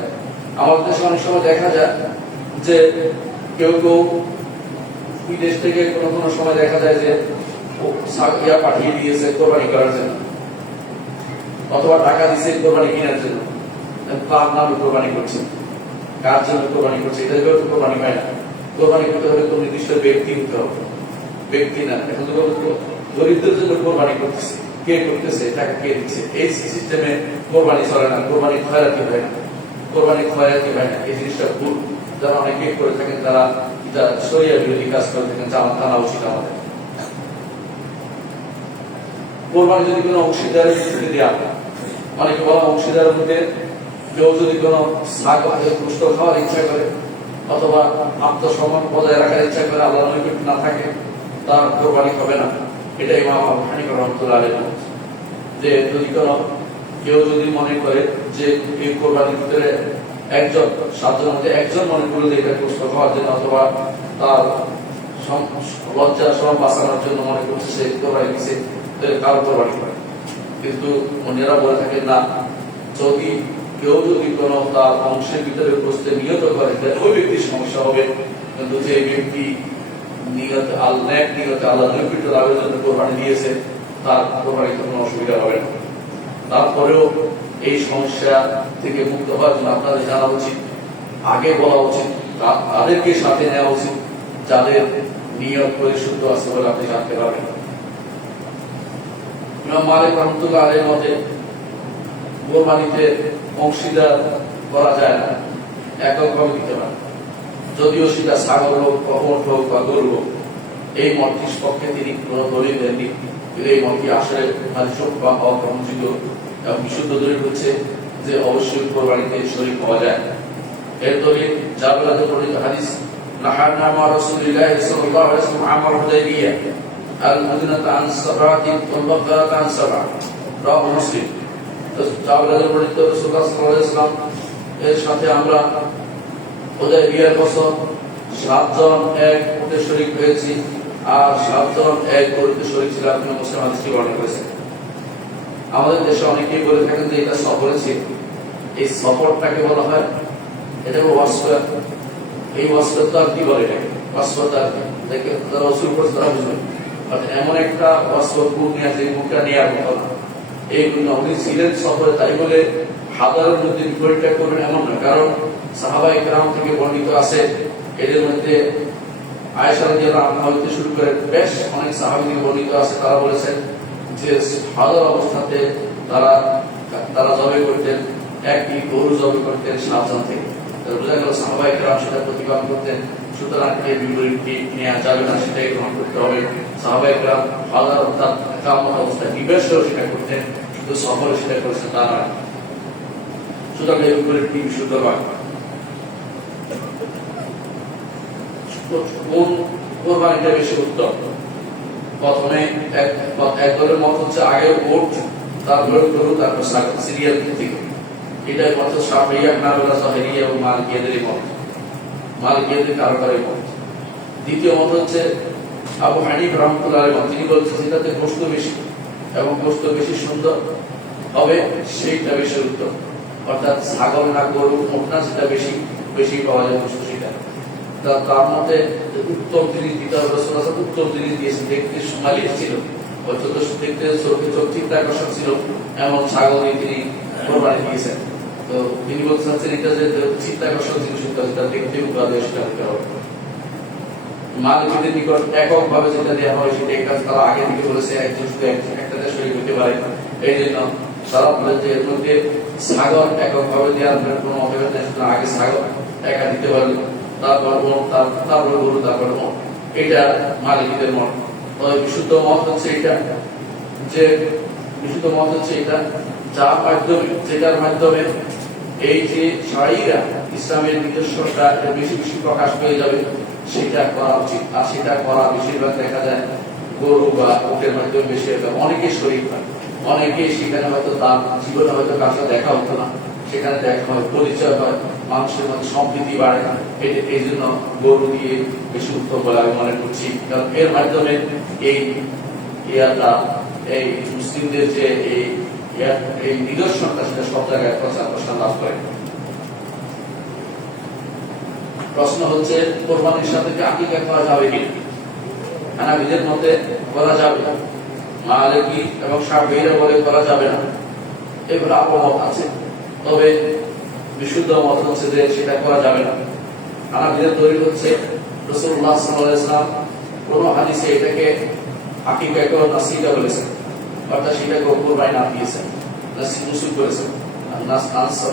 আমাদের দেশে অনেক সময় দেখা যায় যে কেউ কেউ বিদেশ থেকে কোনো কোনো সময় দেখা যায় যে ইয়া পাঠিয়ে দিয়েছে কোরবানি করার জন্য, অথবা টাকা দিয়েছে কোরবানি কেনার জন্য, তার নামে কোরবানি করছে, কার জন্য কোরবানি করছে, এটা কেউ কোরবানি পায় না। কোরবানি করতে হলে তো নির্দিষ্ট ব্যক্তি হতে হবে, ব্যক্তি না। এখন তো দরিদ্রের জন্য কোরবানি করতেছে, কে করতেছে, টাকা কে দিচ্ছে, এই সিস্টেমে কোরবানি চলে না, কোরবানি খয়রাতি হয় না, কোরবানি খয়রাতি হয় না। এই জিনিসটা ভুল, যারা অনেকে করে থাকেন তারা শরিয়া বিরোধী কাজ করে থাকেন, জানা উচিত আমাদের। কোরবানি যদি কোনো অংশীদারের ভিত্তিতে দেওয়া, অনেকে বলা অংশীদারের মধ্যে কেউ যদি কোনো গোস্ত খাওয়ার ইচ্ছা করে অথবা আত্মসম্মান বজায় রাখার ইচ্ছা করে, আল্লাহ নৈকট্য না থাকে, তার কোরবানি হবে না। এটা ইমাম আবু হানিফা রাহমাতুল্লাহ আলাইহি বলেছেন যে যদি কোনো কেউ যদি মনে করে যে এই কোরবানির ভিতরে একজন 7 জনের মধ্যে একজন মনে করে যে এটা গোস্ত খাওয়ার জন্য অথবা তার লজ্জা শরম বাঁচানোর জন্য মনে করছে সে কোরবানি দিচ্ছে, কারো কোরবানি করে। কিন্তু অন্যরা বলে থাকেন না, যদি কেউ যদি কোনো তার অংশের ভিতরে বসতে নিয়ত করে ওই ব্যক্তির সমস্যা হবে, কিন্তু যে ব্যক্তি নিয়ত আল্লাহ নৈকট্য লাভের জন্য কোরবানি দিয়েছে তার কোরবানিতে কোনো অসুবিধা হবে না। তারপরেও এই সমস্যা থেকে মুক্ত হওয়ার জন্য আপনাদের জানা উচিত, আগে বলা উচিত, তাদেরকে সাথে নেওয়া উচিত যাদের নিয়ত পরিশুদ্ধ আছে বলে আপনি জানতে পারবেন। ইমাম মালিক রাহমাতুল্লাহ আলাইহির মতে কোরবানিতে অংশীদার করা যায় না, এককভাবে দিতে পারে, যদিও সেটা ছাগল হোক, উট হোক বা গরু হোক। এই মতটির পক্ষে তিনি কোন দলিল দেননি, কিন্তু এই মতটি আসলে বা অগ্রহণযোগ্য এবং বিশুদ্ধ দলিল হচ্ছে যে অবশ্যই কোরবানিতে শরীক পাওয়া যায়। এর দলিল জাবের বর্ণিত হাদিস, নাহানা মা রাসূলিল্লাহ সাল্লাল্লাহু আলাইহি ওয়াসাল্লাম আমর হুদাইবিয়া আল-মুদিনাত আন সাবরাতিন ওয়াল বাকরাত আন সাবরা, রাওয়াহু মুসলিম। তো জাবের বর্ণিত রাসূলুল্লাহ সাল্লাল্লাহু আলাইহি ওয়াসাল্লাম এর সাথে আমরা হুদাইবিয়ার বছর 7 জন এক উটে শরীক হয়েছি আর 7 জন এক গরুতে শরীক ছিল। আপনি মুসলিম হাদিসটি বর্ণনা করেছেন। আমাদের দেশে অনেকেই বলে থাকেন যে এটা সফরে ছিল, এই সফরটাকে বলা হয় এটা ওয়াসফা। এই ওয়াসফা কি বলে এটাকে? ওয়াসফা দেখে তারা অসুর করে তারা বুঝবে, এমন একটা ওয়াসফা গুণ নিয়ে আসে, মুখটা নেওয়ার মতো না। এইগুলো উনি ছিলেন সফরে, তাই বলে হাজারের মধ্যে বিপরীতটা করবেন এমন না। কারণ সাহাবায়ে কেরাম থেকে বর্ণিত আছে, এদের মধ্যে আয়েশা রাদিয়াল্লাহু আনহা হতে শুরু করে বেশ অনেক সাহাবী থেকে বর্ণিত আছে, তারা বলেছেন যে হাজার অবস্থাতে তারা জবে করতেন, একটি গরু জবে করতেন 7 জন থেকে। বোঝা গেল সাহাবায়ে কেরাম সেটা প্রতিপালন করতেন, সুতরাং এই বিপরীতটি নেওয়া যাবে না, সেটাই গ্রহণ করতে হবে। সাহাবায়ে কেরাম হাজার অর্থাৎ কামত অবস্থায় নিবেশেও সেটা করতেন, কিন্তু সফরে সেটা করেছেন তা নয়। সুতরাং এই বিপরীতটি বিশুদ্ধ নয়। কোন কোরবানিটা বেশি উত্তম? প্রথমে এক দলের মত হচ্ছে আগে উট, তারপরে গরু, তারপর ছাগল, সিরিয়াল ভিত্তিক। এটাই মত শাফিঈ, হানাফি, যাহিরি এবং মালিকিদের মত, মালিকিদের কারো মত। দ্বিতীয় মত হচ্ছে আবু হানিফা রাহমাতুল্লাহ আলাইহি মত, তিনি বলছেন যেটাতে গোশত বেশি এবং গোশত বেশি সুন্দর হবে সেইটা বেশি উত্তম। অর্থাৎ ছাগল না গরু, উট না, সেটা বেশি পাওয়া যায় গোশত, সেটা তার মধ্যে উত্তম জিনিস দিতে হবে। রাসূলুল্লাহ সাল্লাল্লাহু আলাইহি ওয়াসাল্লাম উত্তম জিনিস দিয়েছেন, দেখতে সোনালী ছিল, অত্যন্ত দেখতে চোখ চিত্তাকর্ষক ছিল, এমন ছাগল তিনি কোরবানি দিয়েছেন। তো তিনি বলতে চাচ্ছেন এটা যে চিত্তাকর্ষক জিনিস, যেটা দেখতে উপাদেয় সেটা দিতে হবে। মালিকদের নিকট এককভাবে যেটা দেওয়া হয় সেটা একটা তারা আগে থেকে বলেছে একজন শুধু একটাতে শরীক হতে পারে। এই জন্য তারা বলে যে এর মধ্যে ছাগল এককভাবে দেওয়ার কোনো অভিযোগ নেই, আগে ছাগল একা দিতে পারবে, তারপর গরু, তারপর মত। এটা মালিকদের মত। তবে বিশুদ্ধ মত হচ্ছে এটা যে যেটার মাধ্যমে এই যে শারীরা ইসলামের নিজস্বতা বেশি প্রকাশ পেয়ে যাবে, সেটা করা উচিত। আর সেটা করা বেশিরভাগ দেখা যায় গরু বা উটের মাধ্যমে বেশি হতো, অনেকে শরীর হয়, অনেকে সেখানে হয়তো তার জীবনে হয়তো কার সাথে দেখা হতো না, সেখানে দেখা হয়, পরিচয় হয়, মানুষের মধ্যে সম্প্রীতি বাড়ে। এই জন্য গরু দিয়ে বেশি উত্তম বলে আমি মনে করছি, কারণ এর মাধ্যমে এই ইয়াটা এই মুসলিমদের যে এই নিদর্শনটা সেটা সব জায়গায় প্রচার প্রসার লাভ করে। প্রশ্ন হচ্ছে কোরবানির সাথে কি আকিকা করা যাবে কি? হানাফিদের মতে করা যাবে, মালিকি এবং শাফিঈরা বলে করা যাবে না। এগুলো আপমত আছে, তবে বিশুদ্ধ মত হচ্ছে যে সেটা করা যাবে না। হানাফিদের দলিল হচ্ছে রাসূলুল্লাহ সাল্লাল্লাহু আলাইহি ওয়াসাল্লাম কোন হাদিসে এটাকে আকিকা করে নাসিকা বলেছেন, অর্থাৎ সেটাকে কোরবানি নাম দিয়েছেন, নসুক করেছেন।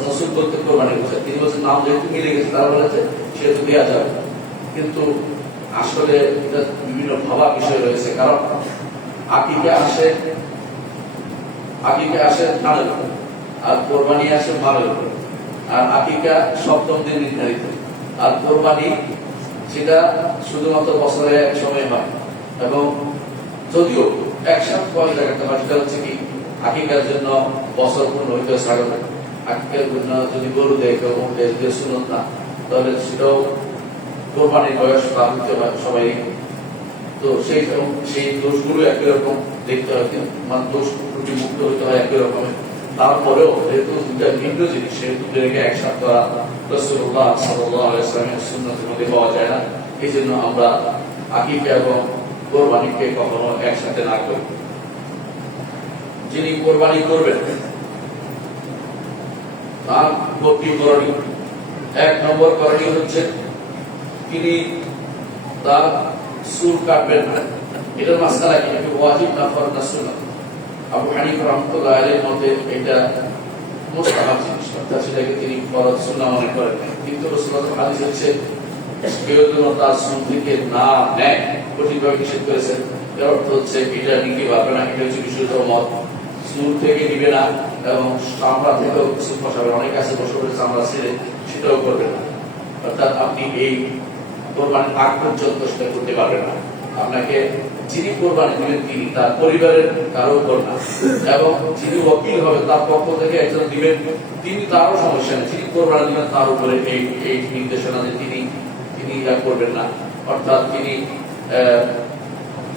নসুক বলতে কোরবানি বলছেন, তিনি বলছেন নাম যেহেতু মিলে গেছে তারা বলেছে সেহেতু দেওয়া যাবে। কিন্তু আসলে এটা বিভিন্ন ভাবা বিষয় রয়েছে, কারণ আকিকা আসে ধানের উপর, আর কোরবানি আসে মালের উপর। আর আকিকা সপ্তম দিন নির্ধারিত, আর কোরবানি সেটা শুধুমাত্র বছরে এক সময় হয়, এবং যদিও একসাথে কয় জায়গাতে হয়, সেটা হচ্ছে কি আকিকার জন্য বছর পূর্ণ হইতে স্বাগত। আকিকার জন্য যদি গরু দেয় কেউ সুন্নত না, তাহলে সেটাও কোরবানির বয়স পার হতে হয় সবাই। তো সেই দোষগুলো একই রকম দেখতে হয়, মানে দোষ ত্রুটি মুক্ত হতে হয় একই রকমের। তারপরেও যেহেতু দুটা ভিন্ন জিনিস, সেহেতু দুটোকে একসাথে করা রাসূলুল্লাহ সাল্লাল্লাহু আলাইহি ওয়াসাল্লামের সুন্নতের মধ্যে পাওয়া যায় না। এই জন্য আমরা আকিকা এবং কোরবানিকে কখনো একসাথে না করি। যিনি কোরবানি করবেন তার কতটি করণীয়? 1 নম্বর করণীয় হচ্ছে তিনি তার চুল কাটবেন না। এটার মাসআলা কি, এটা ওয়াজিব না ফরজ না সুন্নাত? আবু হানিফা রাহমাতুল্লাহ আলাইহির মতে এটা মুস্তাহাব জিনিস, অর্থাৎ সেটাকে তিনি ফরজ সুন্নাহ মনে করেন। কিন্তু রাসূলুল্লাহ হাদিস হচ্ছে কেউ যেন তার চুল থেকে না নেয়, কঠিনভাবে নিষেধ করেছেন। এর অর্থ হচ্ছে এটা নিতে পারবে না, এটা হচ্ছে বিশুদ্ধ মত। চুল থেকে নিবে না এবং চামড়া থেকেও কিছু ফসাবে, অনেক আছে বছরের চামড়া ছেড়ে সেটাও করবে না। অর্থাৎ আপনি এই কোরবানির আগ পর্যন্ত সেটা করতে পারবেন না। আপনাকে যিনি কোরবানি দিবেন তিনি তার পরিবারের কারো উপর না, এবং যিনি ওয়াকিল হবে তার পক্ষ থেকে একজন দিবেন তিনি, তারও সমস্যা নেই, যিনি কোরবানি দিবেন তার উপরে এই নির্দেশনা যে তিনি ইয়া করবেন না। অর্থাৎ তিনি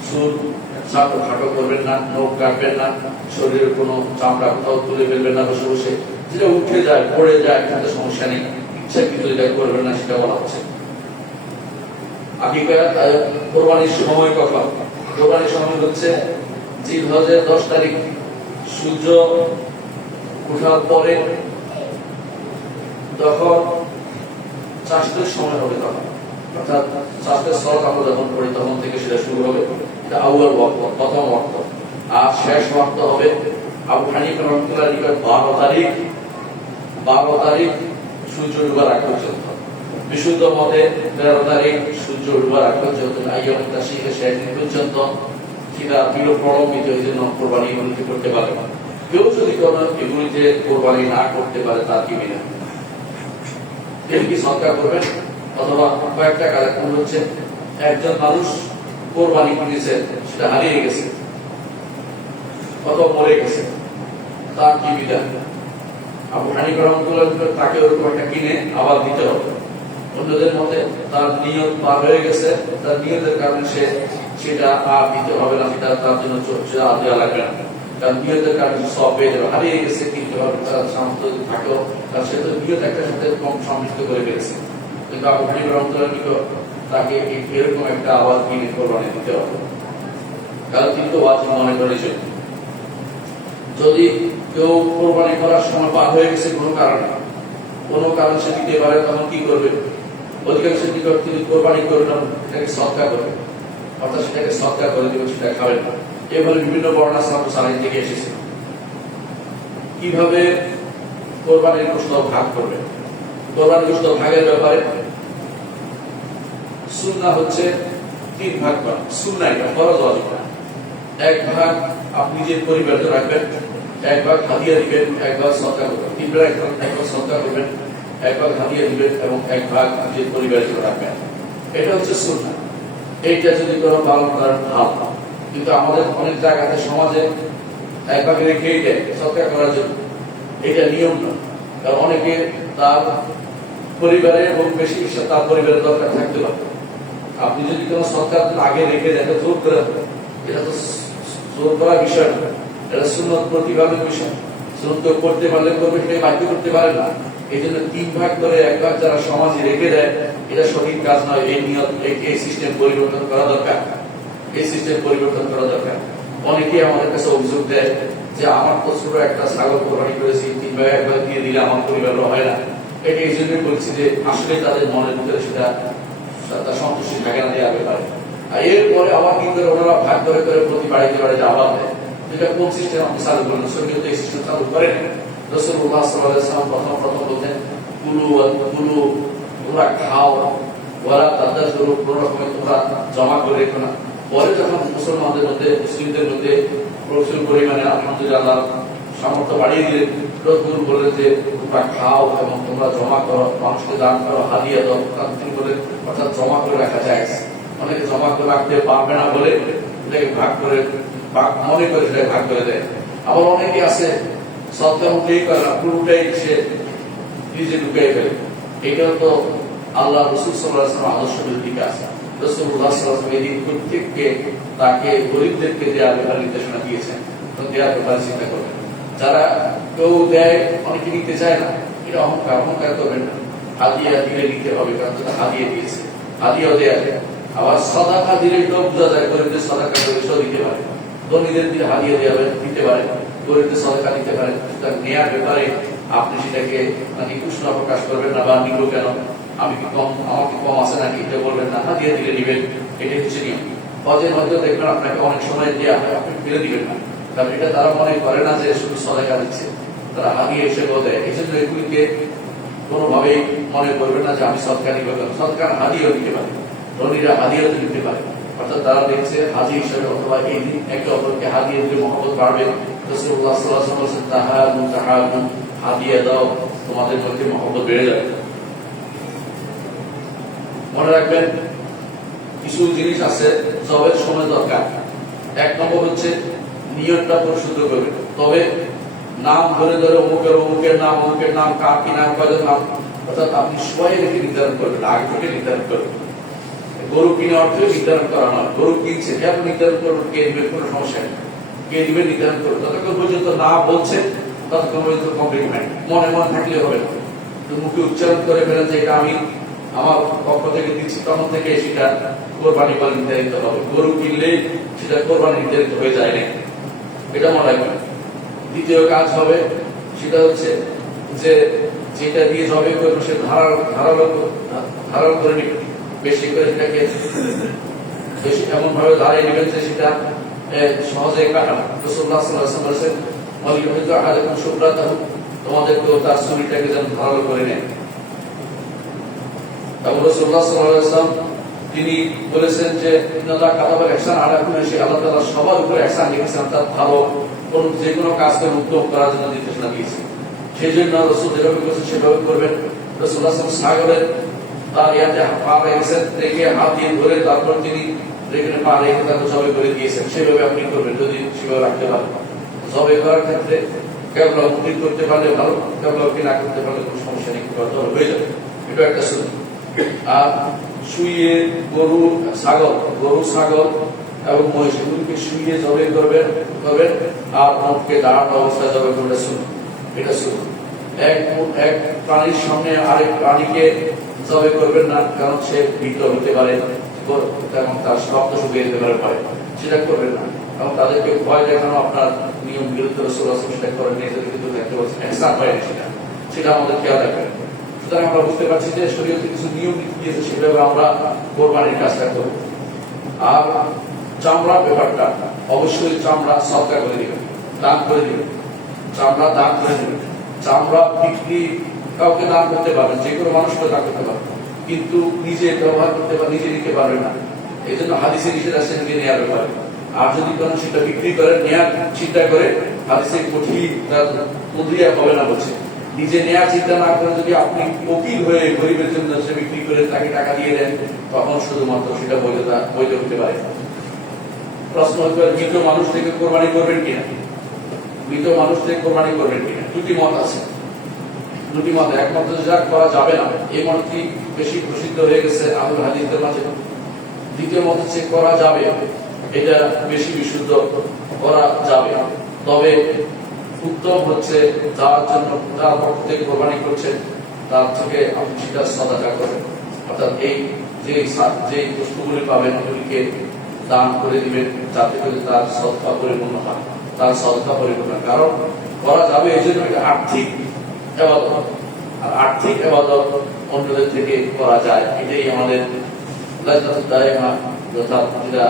চুল খাটো করবেন না, নখ কাটবেন না, শরীরের কোনো চামড়া কোথাও তুলে ফেলবেন না বসে বসে, যেটা উঠে যায় পড়ে যায় তাতে সমস্যা নেই, ইচ্ছাকৃত যেটা করবেন না সেটা বলা হচ্ছে। আকিকা কোরবানির সময় কখন? কোরবানির সময় হচ্ছে জিলহজের 10 তারিখ সূর্য ওঠার পরে, তখন চাষের সময় হবে, তখন অর্থাৎ চাষের সলাত আমরা যখন পড়ি তখন থেকে সেটা শুরু হবে। এটা আউয়াল ওয়াক্ত, প্রথম ওয়াক্ত। আর শেষ ওয়াক্ত হবে আবু হানিফা রাহমাতুল্লাহ নিকট 12 তারিখ সূর্য ডুবার আগ পর্যন্ত। বিশুদ্ধ মতে 13 তারিখ সূর্য ডুবার আগ পর্যন্ত, আইয়াম তাশরীকের শেষ দিন পর্যন্ত সেটা বিলম্বিত, এই জন্য কোরবানি এগুলিতে করতে পারে না। কেউ যদি কোনো এগুলিতে কোরবানি না করতে পারে তার কি বিনা, তিনি কি সদকা করবেন? অথবা কয়েকটা কারণ হচ্ছে একজন মানুষ কোরবানি কিনেছে, সেটা হারিয়ে গেছে অথবা মরে গেছে, তার কি বিধান? আবু হানিফা রাহমাতুল্লাহ তাকে ওরকম একটা কিনে আবার দিতে হবে। অন্যদের মতে তার নিয়ত পার হয়ে গেছে, তার নিয়তের কারণে সেটা আর দিতে হবে না, সেটা তার জন্য দেওয়া লাগবে না, কারণ নিয়তের কারণে সব পেয়ে যাবে। হারিয়ে গেছে কিন্তু তার সামর্থ্য থাকেও, কারণ সে তো নিয়ত একটা সাথে কম সমৃদ্ধ করে ফেলেছে। কিন্তু আবু হানিফা রাহমাতুল্লাহ তাকে এরকম একটা আবার কিনে কোরবানি দিতে হবে, কারণ তিনি তো ওয়াজিব মনে করেছেন। যদি কেউ কোরবানি করার সময় পার হয়ে গেছে কোনো কারণ সে দিতে পারে, তখন কি করবে? অধিকাংশ নিকট তিনি কোরবানি করবেন, সেটাকে সদকা করবেন, অর্থাৎ সেটাকে সদকা করে দেবেন, সেটা খাবেন না। এভাবে বিভিন্ন বর্ণনা সালাফ থেকে এসেছে। কিভাবে কোরবানির গোশত ভাগ করবেন? কোরবানির গোশত ভাগের ব্যাপারে সুন্নাহ হচ্ছে 3 ভাগ করা। সুন্নাহ এটা ফরজ ওয়াজিব না। 1 ভাগ আপনি নিজের পরিবারের জন্য রাখবেন, 1 ভাগ হাদিয়া দিবেন, 1 ভাগ সদকা করবেন। 3 ভাগ, 1 ভাগ সদকা করবেন, 1 ভাগ হাদিয়া দিবেন এবং 1 ভাগ নিজের পরিবারের জন্য রাখবেন। এটা হচ্ছে সুন্নাহ। এইটা যদি কোনো পালন করেন ভালো, কিন্তু আমাদের অনেক জায়গাতে সমাজে একভাবে রেখেই দেয় সৎকার করার জন্য। এটা নিয়ম না, কারণ অনেকে তার পরিবারে এবং বেশি বেশি তার পরিবারের দরকার থাকতে পারে। আপনি যদি কোনো সৎকার আগে রেখে দেন জোর করে, এটা তো জোর করার বিষয় না, এটা সুন্নত প্রতিভাবের বিষয়। সুন্নত করতে পারলে করবে, সেটাই বাধ্য করতে পারে না। এই জন্য 3 ভাগ করে 1 ভাগ যারা সমাজে রেখে দেয়, এটা সঠিক কাজ নয়। এই নিয়ম, এই সিস্টেম পরিবর্তন করা দরকার। এই সিস্টেম পরিবর্তন করা দরকার। অনেকেই আমাদের কাছে অভিযোগ দেয় যে আমার তো ছোট একটা ছাগল কোরবানি করেছি, 3 ভাগে 1 ভাগ দিয়ে দিলে আমার পরিবারও হয় না। এটা এই জন্যই বলছি যে আসলে তাদের মনের ভিতরে সেটা সন্তুষ্টি থাকে না, দেওয়া ব্যাপারে। আর এরপরে আবার কি করে ওনারা ভাগ করে করে প্রতি বাড়িতে বাড়িতে আবার দেয়। এটা কোন সিস্টেম আপনি চালু করলেন? শরীয়ত এই সিস্টেম চালু করেন। রাসূলুল্লাহ সাল্লাল্লাহু আলাইহি ওয়াসাল্লাম প্রথম বলতেন কুলু তোমরা খাও, ওয়ালা তাদাসুরু, কোনো রকমের তোমরা জমা করে রেখো না। পরে যখন মুসলমানদের মধ্যে, মুসলিমদের মধ্যে প্রচুর পরিমাণে আলহামদুলিল্লাহ সামর্থ্য বাড়িয়ে দিলেন, রসুল বললেন যে তোমরা খাও এবং তোমরা জমা করো, মানুষকে দান করো, হাদিয়া দাও। তিনি বলেন অর্থাৎ জমা করে রাখা যায়। অনেকে জমা করে রাখতে পারবে না বলে এটাকে ভাগ করে মনে করে সেটাকে ভাগ করে দেয়। আবার অনেকে আছে সৎকার মুখেই করে না, পুরোটাই সে নিজে ঢুকিয়ে ফেলে। এটাও তো আল্লাহ রাসূল সাল্লাল্লাহু আলাইহি ওয়াসাল্লাম আদর্শ দিকে আছে। রাসূলুল্লাহ সাল্লাল্লাহু আলাইহি ওয়াসাল্লাম এই প্রত্যেককে তাকে গরিবদেরকে দেওয়ার ব্যাপারে নির্দেশনা দিয়েছেন, দেওয়ার ব্যাপারে চিন্তা করবেন। যারা কেউ দেয়, অনেকে নিতে চায় না, এটা অহংকার করবেন না। হাদিয়া দিলে নিতে হবে, কারণ তারা হাদিয়া দিয়েছে, হাদিয়াও দেওয়া যায়। আবার সাদাকা দিলে তো বোঝা যায় গরিবদের সাদাকা করে সেও দিতে পারে, ধনীদের দিয়ে হাদিয়া দেওয়া দিতে পারে, গরিবদের সাদাকা দিতে পারে। সুতরাং নেওয়ার ব্যাপারে আপনি সেটাকে নিকুষ্ণ প্রকাশ করবেন না, বা নিব কেন, আমি কি কম, আমার কি কম আছে নাকি, এটা বলবেন না। হাদিয়া দিলে নিবেন, এটাই হচ্ছে নিয়ম। হজের মধ্যে দেখবেন আপনাকে অনেক সময় দিয়ে আপনি ফেলে দিবেন না, কারণ এটা তারা মনে করে না যে শুধু সাদাকা দিচ্ছে, তারা হাদিয়া হিসেবেও দেয়। এই জন্য এগুলিকে কোনোভাবেই মনে করবেন না যে আমি সৎকার নিব। সৎকার হাদিয়াও দিতে পারে, ধনীরা হাদিয়াও দিতে পারে। অর্থাৎ তারা দেখছে হাজি হিসেবে অথবা এই দিন একে অপরকে হাদিয়া দিলে মহব্বত বাড়বে। রাসূলুল্লাহ সাল্লাল্লাহু আলাইহি ওয়াসাল্লাম বলেছেন তাহাদু, হাদিয়া দাও, তোমাদের মধ্যে মহব্বত বেড়ে যাবে। মনে রাখবেন কিছু জিনিস আছে জবের সময় দরকার। 1 নম্বর হচ্ছে নিয়তটা পরিশুদ্ধ করবে। তবে নাম ধরে ধরে অমুকের নাম কার কি নাম, কয়জন নাম, অর্থাৎ আপনি সময় রেখে নির্ধারণ করবেন, আগে থেকে নির্ধারণ করবেন। গরু কিনে অর্থে নির্ধারণ করা নয়, গরু কিনছে আপনি নির্ধারণ করবেন কে দিবেন, কোনো সমস্যা নেই, কে দিবেন নির্ধারণ করবেন। ততক্ষণ পর্যন্ত না বলছে ততক্ষণ পর্যন্ত কমপ্লিটমেন্ট, মনে মনে থাকলে হবে না। মুখে উচ্চারণ করে ফেলেন যে এটা আমি আমার পক্ষ থেকে দিচ্ছি, তখন থেকে সেটা কোরবানি বলে নির্ধারিত হবে। গরু কিনলে সেটা কোরবানি নির্ধারিত হয়ে যায় না, এটা মনে রাখবেন। দ্বিতীয় কাজ হবে সেটা হচ্ছে যে যেটা দিয়ে জবে করবে সে ধারালো করে নেবেন, বেশি করে সেটাকে বেশি এমন ভাবে দাঁড়িয়ে নেবেন যে সেটা সহজে কাটানো। রাসূলুল্লাহ সাল্লাল্লাহু আলাইহি ওয়াসাল্লাম বলেছেন ওয়ালিয়াহুযু আহাদুকুম শুবরাতাহু, তোমাদের কেউ তার ছুরিটাকে যেন ধারালো করে নেয়। তারপর রাসূলুল্লাহ সাল্লাল্লাহু আলাইহি ওয়াসাল্লাম তিনি বলেছেন যে ইন্নাল্লাহ কাতাবাল ইহসান আলা কুল্লি শাই, আল্লাহ তাআলা সবার উপরে ইহসান লিখেছেন, অর্থাৎ ভালো যে কোনো কাজকে উত্তম করার জন্য নির্দেশনা দিয়েছেন। সেই জন্য রাসূল যেভাবে বলেছেন সেভাবে করবেন। রাসূলুল্লাহ সাল্লাল্লাহু আলাইহি ওয়াসাল্লাম সাগরের তার ইয়াতে পা রেখেছেন, রেখে হাত দিয়ে ধরে তারপর তিনি রেখে পা রেখে তাকে জবে করে দিয়েছেন। সেভাবে আপনি করবেন যদি সেভাবে রাখতে পারেন। জবে করার ক্ষেত্রে কেবল মুক্তি করতে পারলে ভালো, কেবল না করতে পারলে কোনো সমস্যা নেই, হয়ে যাবে। এটা একটা সুন্নাত। আর শুয়ে গরু ছাগল এবং মহিষ এগুলিকে শুয়ে জবে করবেন, আর মুখকে দাঁড়ানো অবস্থায় জবে করলে শুনুন, এটা শুনুন। এক প্রাণীর সামনে আরেক প্রাণীকে জবে করবেন না, কারণ সে ভীত হতে পারে এবং তার শব্দ শুকিয়ে যেতে পারে, সেটা করবেন না। এবং তাদেরকে ভয় দেখানো আপনার নিয়ম বিরুদ্ধে সেটা করেন, নিজেদের কিন্তু দেখতে পাচ্ছি একসাথ হয় না, সেটা আমাদের খেয়াল রাখবেন। সুতরাং আমরা বুঝতে পারছি যে শরীয়তে কিছু নিয়ম দিয়েছে, সেভাবে আমরা কোরবানির কাজটা করব। আর চামড়ার ব্যাপারটা অবশ্যই চামড়া সদকা করে দিবেন, দান করে দিবেন, চামড়া দান করে দিবেন। চামড়া বিক্রি কাউকে দান করতে পারবেন, যে কোনো মানুষকে দান করতে পারবেন, কিন্তু নিজে ব্যবহার করতে বা নিজে নিতে পারবেন না। এই জন্য হাদিসে নিষেধ আছে নিজে নেওয়ার ব্যাপারে। আর যদি কোনো সেটা বিক্রি করেন, নেওয়ার চিন্তা করে, হাদিসে কঠিয়া হবে না বলছে। নিজে নেওয়ার চিন্তা না করে যদি আপনি উকিল হয়ে গরিবের জন্য সে বিক্রি করে তাকে টাকা দিয়ে দেন, তখন শুধুমাত্র সেটা বৈধ হতে পারে। প্রশ্ন হতে পারে মৃত মানুষ থেকে কোরবানি করবেন কিনা, মৃত মানুষ থেকে কোরবানি করবেন কিনা। দুটি মত আছে, দুটি মত। একমত যা করা যাবে না, এই মতটি বেশি প্রসিদ্ধ হয়ে গেছে আহলুল হাদিসদের মাঝে। দ্বিতীয় মত হচ্ছে করা যাবে, এটা বেশি বিশুদ্ধ, করা যাবে। তবে উত্তম হচ্ছে যার জন্য যার পক্ষ থেকে কোরবানি করছেন তার থেকে আপনি সেটা সাদাকা করেন, অর্থাৎ এই যে বস্তুগুলি পাবেন ওগুলিকে দান করে দিবেন, যাতে করে তার সদকা পরিপূর্ণ হয়, তার সদকা পরিপূর্ণ। কারণ করা যাবে এই জন্য এটা আর্থিক ইবাদত, আর আর্থিক ইবাদত অন্যদের থেকে করা যায়। এটাই আমাদের লাজনাতুদ দায়মা অর্থাৎ যেটা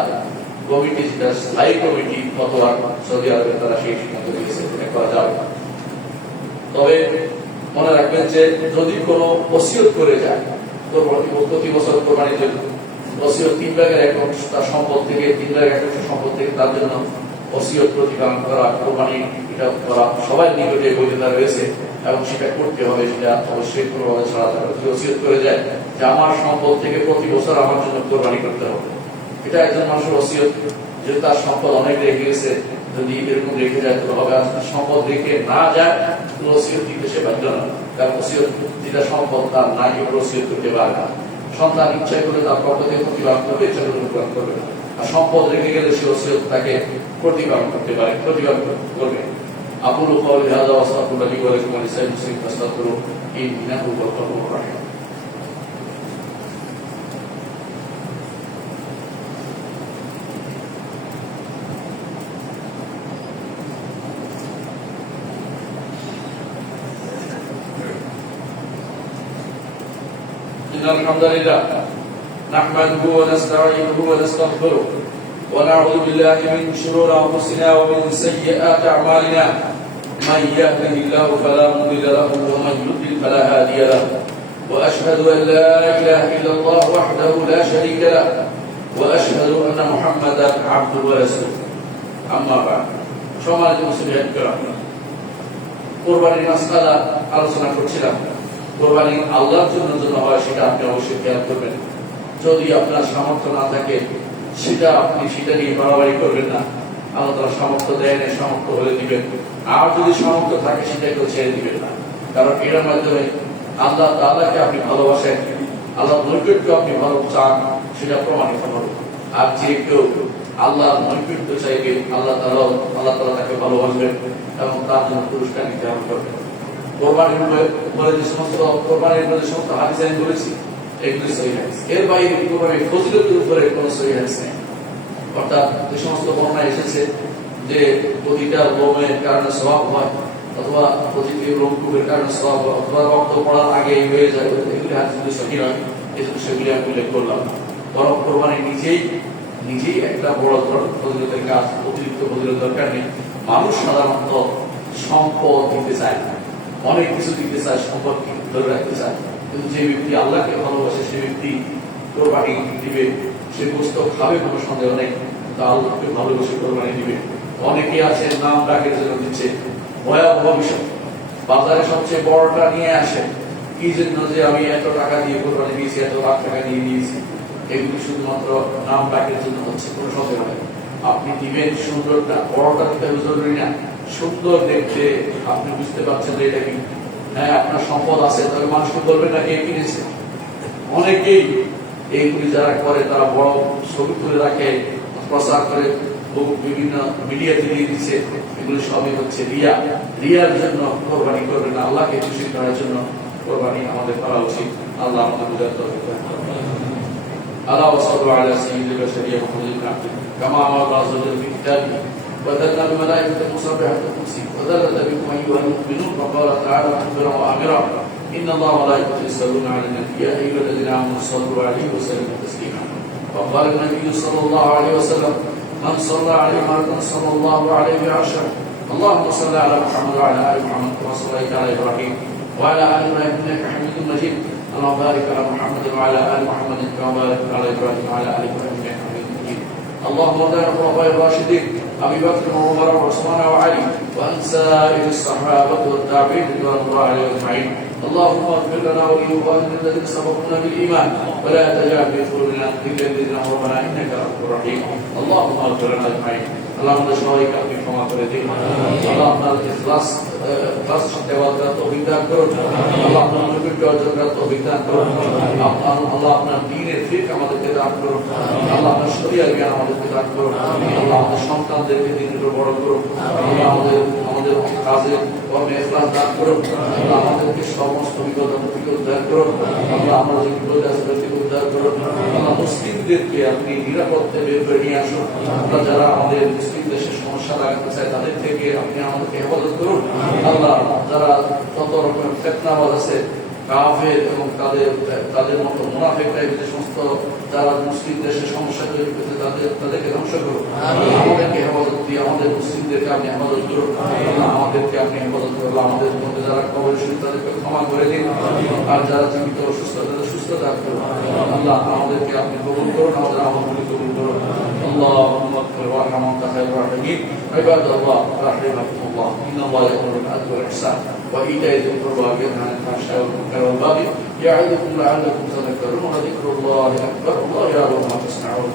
কমিটি, যেটা স্থায়ী কমিটি ফতোয়া সৌদি আরবে, তারা সেই সিদ্ধান্ত নিয়েছে এটা করা যাবে। তবে মনে রাখবেন যে যদি কোনো ওসিয়ত করে যায় প্রতি বছর কোরবানির জন্য, ওসিয়ত 3/1 তার সম্পদ থেকে, 3/1 সম্পদ থেকে তার জন্য ওসিয়ত প্রতিপালন করা, কোরবানি এটা করা সবার নিকটে বৈধতা রয়েছে এবং সেটা করতে হবে। সেটা অবশ্যই কোনোভাবে ছাড়া যাবে। যদি ওসিয়ত করে যায় যে আমার সম্পদ থেকে প্রতি বছর আমার জন্য কোরবানি করতে হবে, এটা একজন মানুষের ওসিয়ত। যদি তার সম্পদ অনেক রেখে গেছে, যদি এরকম রেখে যায় তো হবে। আর সম্পদ রেখে না যায় ওসিয়ত দিতে সে বাধ্য না, কারণ ওসিয়ত যেটা সম্পদ তার নাই, ওসিয়ত করতে পারে না। সন্তান ইচ্ছা করে তার পক্ষ থেকে প্রতিপালন করবে, ইচ্ছা করে প্রতিপালন করবে না। আর সম্পদ রেখে গেলে সে ওসিয়ত তাকে প্রতিপালন করতে পারে, প্রতিপালন করবে। আকুলু কওলি হাযা ওয়া আস্তাগফিরুল্লাহ লি ওয়া লাকুম ওয়া লিসাইরিল মুসলিমিন ফাস্তাগফিরুহু ইন্নাহু হুয়াল গফুরুর রাহিম। إن الحمد لله نحمده ونستعينه ونستغفره ونعوذ بالله من شرور أنفسنا ومن سيئات أعمالنا، من يهده الله فلا مضل له ومن يضلل فلا هادي له، وأشهد أن لا إله إلا الله وحده لا شريك له، وأشهد أن محمدا عبده ورسوله। أما بعد، সম্মানিত মুসলিম کرام, কোরবানির মাসআলা আলোচনা করছিলাম। কোরবানি আল্লাহর জন্য হয় সেটা আপনি অবশ্যই খেয়াল করবেন। যদি আপনার সামর্থ্য না থাকে সেটা আপনি সেটা নিয়ে বাড়াবাড়ি করবেন না। আল্লাহ তাআলা সামর্থ্য দেয় না, সামর্থ্য হলে দিবেন। আর যদি সামর্থ্য থাকে সেটাকেও ছেড়ে দিবেন না, কারণ এর মাধ্যমে আল্লাহ তাআলাকে আপনি ভালোবাসেন, আল্লাহ নৈকট্য আপনি ভালো চান, সেটা প্রমাণিত হবে। আর যে কেউ আল্লাহর নৈকট্য চাইবে আল্লাহ তাআলা তাকে ভালোবাসবেন এবং তার জন্য পুরস্কার নির্ধারণ করবেন। কোরবানির উপরে যে সমস্ত কোরবানির উপরে যে সমস্ত হাদিস আমি বলেছি এগুলি সহিহ হাদিস, এর বাইরে কোরবানির ফজিলতের উপরে কোনো সহিহ হাদিস নেই। অর্থাৎ যে সমস্ত বর্ণনা এসেছে যে প্রতিটা লোমের কারণে সওয়াব হয়, অথবা প্রতিটি লোমকূপের কারণে সওয়াব হয়, অথবা রক্ত পড়ার আগে হয়ে যায়, এগুলি হাদিসগুলি সহিহ নয়, এজন্য সেগুলি আমি উল্লেখ করলাম না। বরং কোরবানি নিজেই একটা বড় ধরনের ফজিলতের কাজ, অতিরিক্ত ফজিলত দরকার নেই। মানুষ সাধারণত সম্পদ দিতে চায় না, অনেক কিছু দিতে চায়, সম্পদকে ধরে রাখতে চায়। কিন্তু যে ব্যক্তি আল্লাহকে ভালোবাসে সে ব্যক্তি কোরবানি দিবে, সে গোশত খাবে কোনো সন্দেহ নেই, তা আল্লাহকে ভালোবেসে কোরবানি দিবে। অনেকে আছে নাম ডাকের জন্য দিচ্ছে, ভয়াবহ বিষয়। বাজারে সবচেয়ে বড়টা নিয়ে আসে কি জন্য, যে আমি এত টাকা দিয়ে কোরবানি দিয়েছি, এত লাখ টাকা দিয়ে দিয়েছি। এগুলি শুধুমাত্র নাম ডাকের জন্য হচ্ছে, কোনো সন্দেহ নেই। আপনি দিবেন সুন্দরটা, বড়টা দিতে জরুরি না। সুন্দর দেখতে আপনি বুঝতে পারছেন যে এটা কি, হ্যাঁ আপনার সম্পদ আছে, তবে মানুষকে বলবেন না কে কিনেছে। অনেকেই এইগুলি যারা করে তারা বড় ছবি তুলে রাখে, প্রচার করে, বিভিন্ন মিডিয়াতে দিয়ে দিচ্ছে। এগুলি সবই হচ্ছে রিয়ার জন্য কোরবানি করবেন না, আল্লাহকে খুশি করার জন্য কোরবানি আমাদের করা উচিত। আল্লাহ আমাদের বুঝার তৌফিক দান করুন। আল্লাহ সাল্লাল্লাহু আলাইহি সাইয়্যিদিল বাশারিয়া মুহাম্মাদিন কামা আমারা রাসূলুল্লাহ ফি কিতাবিহি وذلنا بملائكة المصبحة القدسي وذلنا بكم أيها المؤمنون فقال تعالى مخبرا وآمرا إن الله وملائكته يصلون على النبي يا أيها الذين آمنوا صلوا عليه وسلموا تسليما وقال النبي صلى الله عليه وسلم من صلى عليه مرة صلى الله عليه عشرا اللهم صل على محمد وعلى آل محمد كما صليت على إبراهيم وعلى آل إبراهيم إنك حميد مجيد اللهم بارك على محمد وعلى آل محمد كما باركت على إبراهيم وعلى آل إبراهيم إنك حميد مجيد اللهم ارض عن الخلفاء الراشدين أبي بكر وعمر وعثمان وعلي وعن سائر الصحابة والتابعين رضوان الله عليهم أجمعين اللهم اغفر لنا ولإخواننا الذين سبقونا بالإيمان ولا تجعل في قلوبنا غلا للذين آمنوا ربنا إنك رؤوف رحيم اللهم اغفر لنا أجمعين اللهم সবাইকে আপনি ক্ষমা করে দিন আল্লাহ আপনার ইখলাস দেওয়ার তৌফিক দান করুন আল্লাহ আপনার নবীকে অর্জন করার তৌফিক দান করুন আল্লাহ আপনার দ্বীনের ফিকহ আমাদেরকে দান করুন আল্লাহ আপনার শরীয়ত জ্ঞান আমাদেরকে দান করুন আল্লাহ আমাদের সন্তানদেরকে দ্বীনের উপর বড় করুন আল্লাহ আমাদের কাজে কর্মে ইখলাস দান করুন আল্লাহ আমাদেরকে সমস্ত বিপদ থেকে উদ্ধার করুন আল্লাহ আমরা যে বিপদ আছে থেকে উদ্ধার করুন আল্লাহ মুসলিমদেরকে আপনি নিরাপদে বের করে নিয়ে আসুন আমরা যারা আমাদের মুসলিম দেশে সমস্যা লাগাতে চায় তাদের থেকে আপনি আমাদেরকে হেফাজত করুন আল্লাহ যারা যত রকমের ফিতনাবাজ আছে কাফের এবং তাদের মতো মুনাফিকরা যে সমস্ত যারা মুসলিম দেশে সমস্যা তৈরি করছে তাদেরকে ধ্বংস করুন আমাদেরকে হেফাজত দিয়ে আমাদের মুসলিমদেরকে আপনি হেফাজত করুন আমাদেরকে আপনি হেফাজত করুন আমাদের মধ্যে যারা কবর শরীর তাদেরকে ক্ষমা করে দিন আর যারা জীবিত অসুস্থ তাদের সুস্থতা করুন আল্লাহ আমাদেরকে আপনি কবুল করুন আমাদের আমলগুলি কবুল করুন اللهم اغفر وارحم وانت خير الراحمين عباد الله رحمكم الله ان الله يامر بالعدل والاحسان وايتاء ذي القربى وينهى عن الفحشاء والمنكر والبغي يعظكم لعلكم تذكرون وذكر الله اكبر والله يعلم ما تصنعون